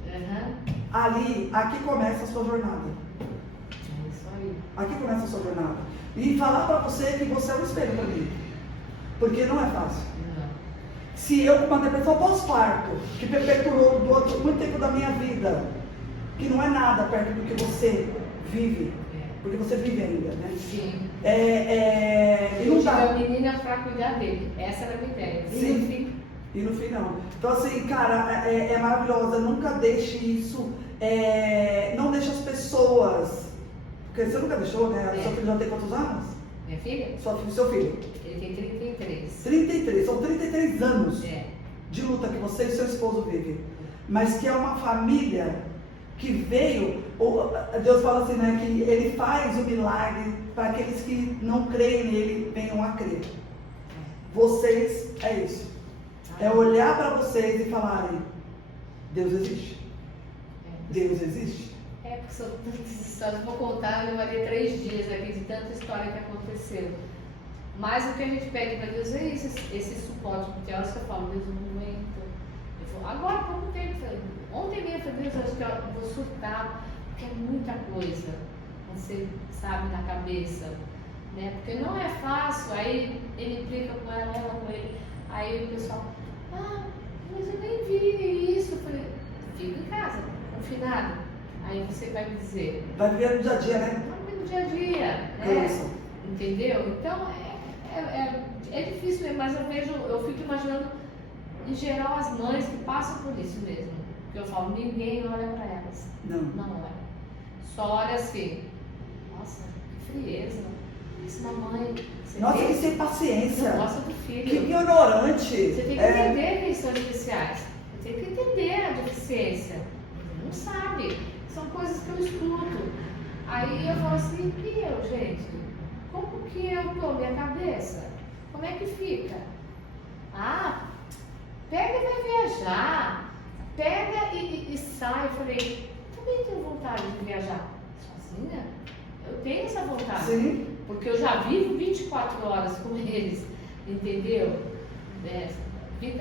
Aqui começa a sua jornada. É isso aí. Aqui começa a sua jornada. E falar pra você que você é um espelho pra mim. Porque não é fácil. Não. Se eu com uma depressão pós-parto, que perpetuou durante muito tempo da minha vida, que não é nada perto do que você vive, porque você vive ainda, né? Sim. E não Eu dá. tive a menina pra cuidar dele. Essa era a minha ideia. Sim. E no fim não. Então assim, cara, é maravilhosa. Nunca deixe isso. Não deixe as pessoas. Porque você nunca deixou, né? Seu filho já tem quantos anos? Minha filha? Seu filho? Ele tem 33. 33. São 33 anos de luta que você e seu esposo vivem. Mas que é uma família que veio. Deus fala assim, né? Que Ele faz o milagre para aqueles que não creem nele venham a crer. Vocês, é isso. É olhar para vocês e falarem, Deus existe. Deus existe. Porque são tantas histórias. Vou contar, eu levaria 3 dias aqui de tanta história que aconteceu. Mas o que a gente pede para Deus é isso, esse suporte. Porque tem horas que eu falo, Deus, eu não aguento. Eu falo, agora, pouco tempo. Ontem mesmo, eu falei, Deus, acho que eu vou surtar, porque é muita coisa. Você sabe, na cabeça. Né? Porque não é fácil. Aí ele implica com ela com ele. Aí o pessoal, mas eu nem vi isso. Eu falei, fica em casa, confinado. Aí você vai me dizer. Vai viver no dia a dia, né? Vai viver no dia a dia, né? Entendeu? Então é difícil mesmo, mas eu fico imaginando, em geral, as mães que passam por isso mesmo. Porque eu falo, ninguém olha para elas. Não olha. Só olha assim, nossa, que frieza. Isso, mamãe. Nossa, que sem paciência. Não gosta do filho. Que ignorante. Você tem que entender que eles são especiais. Você tem que entender a deficiência. Não sabe. São coisas que eu escuto. Aí eu falo assim, e eu, gente? Como que eu tô? Minha cabeça? Como é que fica? Pega e vai viajar. Pega e sai. Eu falei, também tenho vontade de viajar. Sozinha? Eu tenho essa vontade. Sim. Porque eu já vivo 24 horas com eles, entendeu?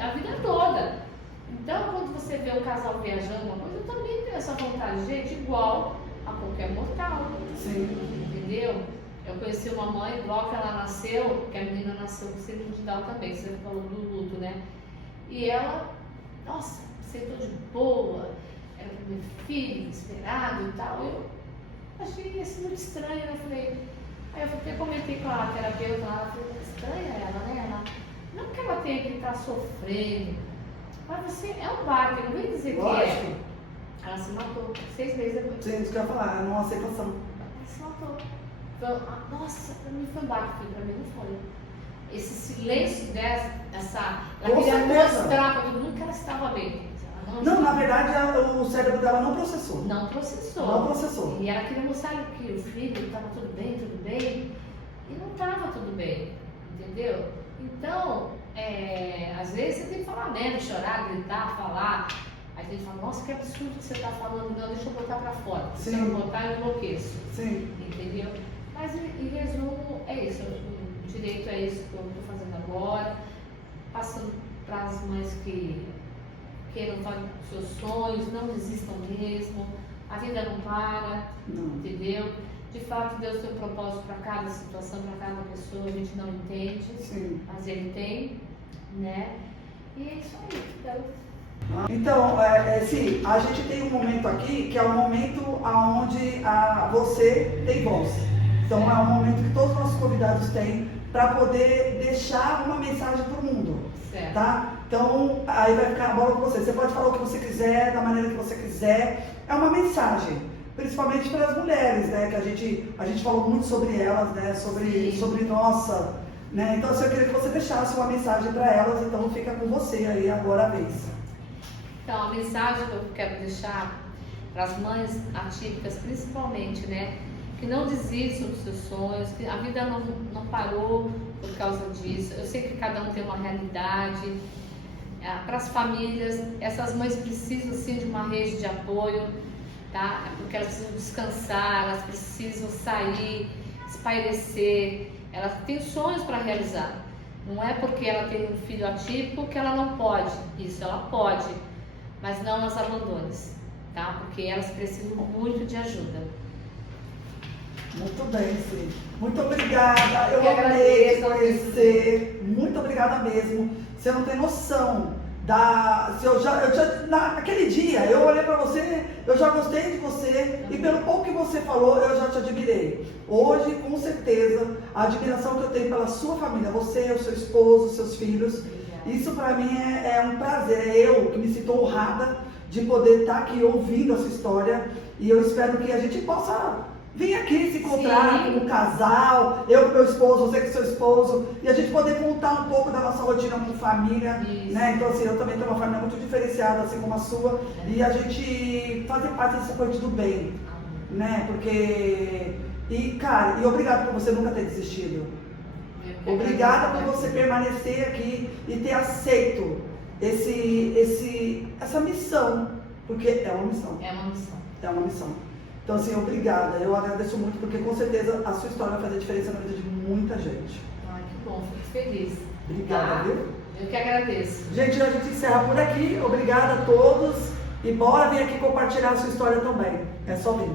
A vida toda. Então, quando você vê o casal viajando, uma coisa, eu também tenho essa vontade, gente, igual a qualquer mortal. Sim. Entendeu? Eu conheci uma mãe, logo que ela nasceu, que a menina nasceu com síndrome de Down também, você falou do luto, né? E ela, nossa, aceitou de boa, era o meu filho, esperado e tal. Eu achei isso muito estranho, né? Aí eu até comentei com a terapeuta lá, ela falou, estranha ela, né? Não que ela tenha que estar sofrendo, mas você é um barco, não vem dizer que é. Ela se matou 6 meses depois. Sim, isso que eu ia falar, é uma aceitação. Ela se matou. Então, nossa, pra mim foi um barco, pra mim não foi. Esse silêncio dessa, ela queria mostrar pra todo mundo que ela estava bem. Não, na verdade o cérebro dela não processou. Não processou. Não processou. E ela queria mostrar que o filho estava tudo bem, e não estava tudo bem, entendeu? Então, às vezes você tem que falar mesmo, chorar, gritar, falar. Aí a gente fala, nossa, que absurdo que você está falando, não, deixa eu botar para fora. Se eu não botar, eu enlouqueço. Sim. Entendeu? Mas em resumo, é isso. O direito é isso que eu estou fazendo agora, passando para as mães que queiram fazer seus sonhos, não desistam mesmo, a vida não para, entendeu? De fato, Deus tem um propósito para cada situação, para cada pessoa, a gente não entende, mas Ele tem, né? E é isso aí. Então, sim, a gente tem um momento aqui que é o momento onde você tem voz. Então, é um momento que todos os nossos convidados têm para poder deixar uma mensagem para o mundo. Certo. Tá? Então, aí vai ficar a bola com você. Você pode falar o que você quiser, da maneira que você quiser. É uma mensagem, principalmente para as mulheres, né? Que a gente falou muito sobre elas, né? Sobre nossa, né? Então, assim, eu queria que você deixasse uma mensagem para elas. Então, fica com você aí agora a vez. Então, a mensagem que eu quero deixar para as mães atípicas, principalmente, né? Que não desistam dos seus sonhos, que a vida não parou por causa disso. Eu sei que cada um tem uma realidade. Para as famílias, essas mães precisam sim de uma rede de apoio, tá? Porque elas precisam descansar, elas precisam sair, espairecer. Elas têm sonhos para realizar. Não é porque ela tem um filho atípico que ela não pode. Isso, ela pode. Mas não as abandones, tá? Porque elas precisam muito de ajuda. Muito bem, Sim. Muito obrigada. Eu Que amei te agradeço. conhecer. Muito obrigada mesmo. Você não tem noção naquele dia eu olhei para você, eu já gostei de você e pelo pouco que você falou, eu já te admirei. Hoje, com certeza, a admiração que eu tenho pela sua família, você, o seu esposo, seus filhos, isso para mim é um prazer. É eu que me sinto honrada de poder estar aqui ouvindo a sua história e eu espero que a gente possa vir aqui se encontrar Sim. como um casal, eu com meu esposo, você com seu esposo, e a gente poder contar um pouco da nossa rotina como família, né? Então assim, eu também tenho uma família muito diferenciada, assim como a sua, e a gente fazer parte dessa coisa do bem, né? Porque, cara, e obrigado por você nunca ter desistido. Obrigada por você permanecer aqui e ter aceito essa missão, porque é uma missão. É uma missão. É uma missão. Então, assim, obrigada. Eu agradeço muito, porque com certeza a sua história vai fazer diferença na vida de muita gente. Ai, que bom, fico feliz. Obrigada, Tá? viu? Eu que agradeço. Gente, a gente encerra por aqui. Obrigada a todos. E bora vir aqui compartilhar a sua história também. É só vir.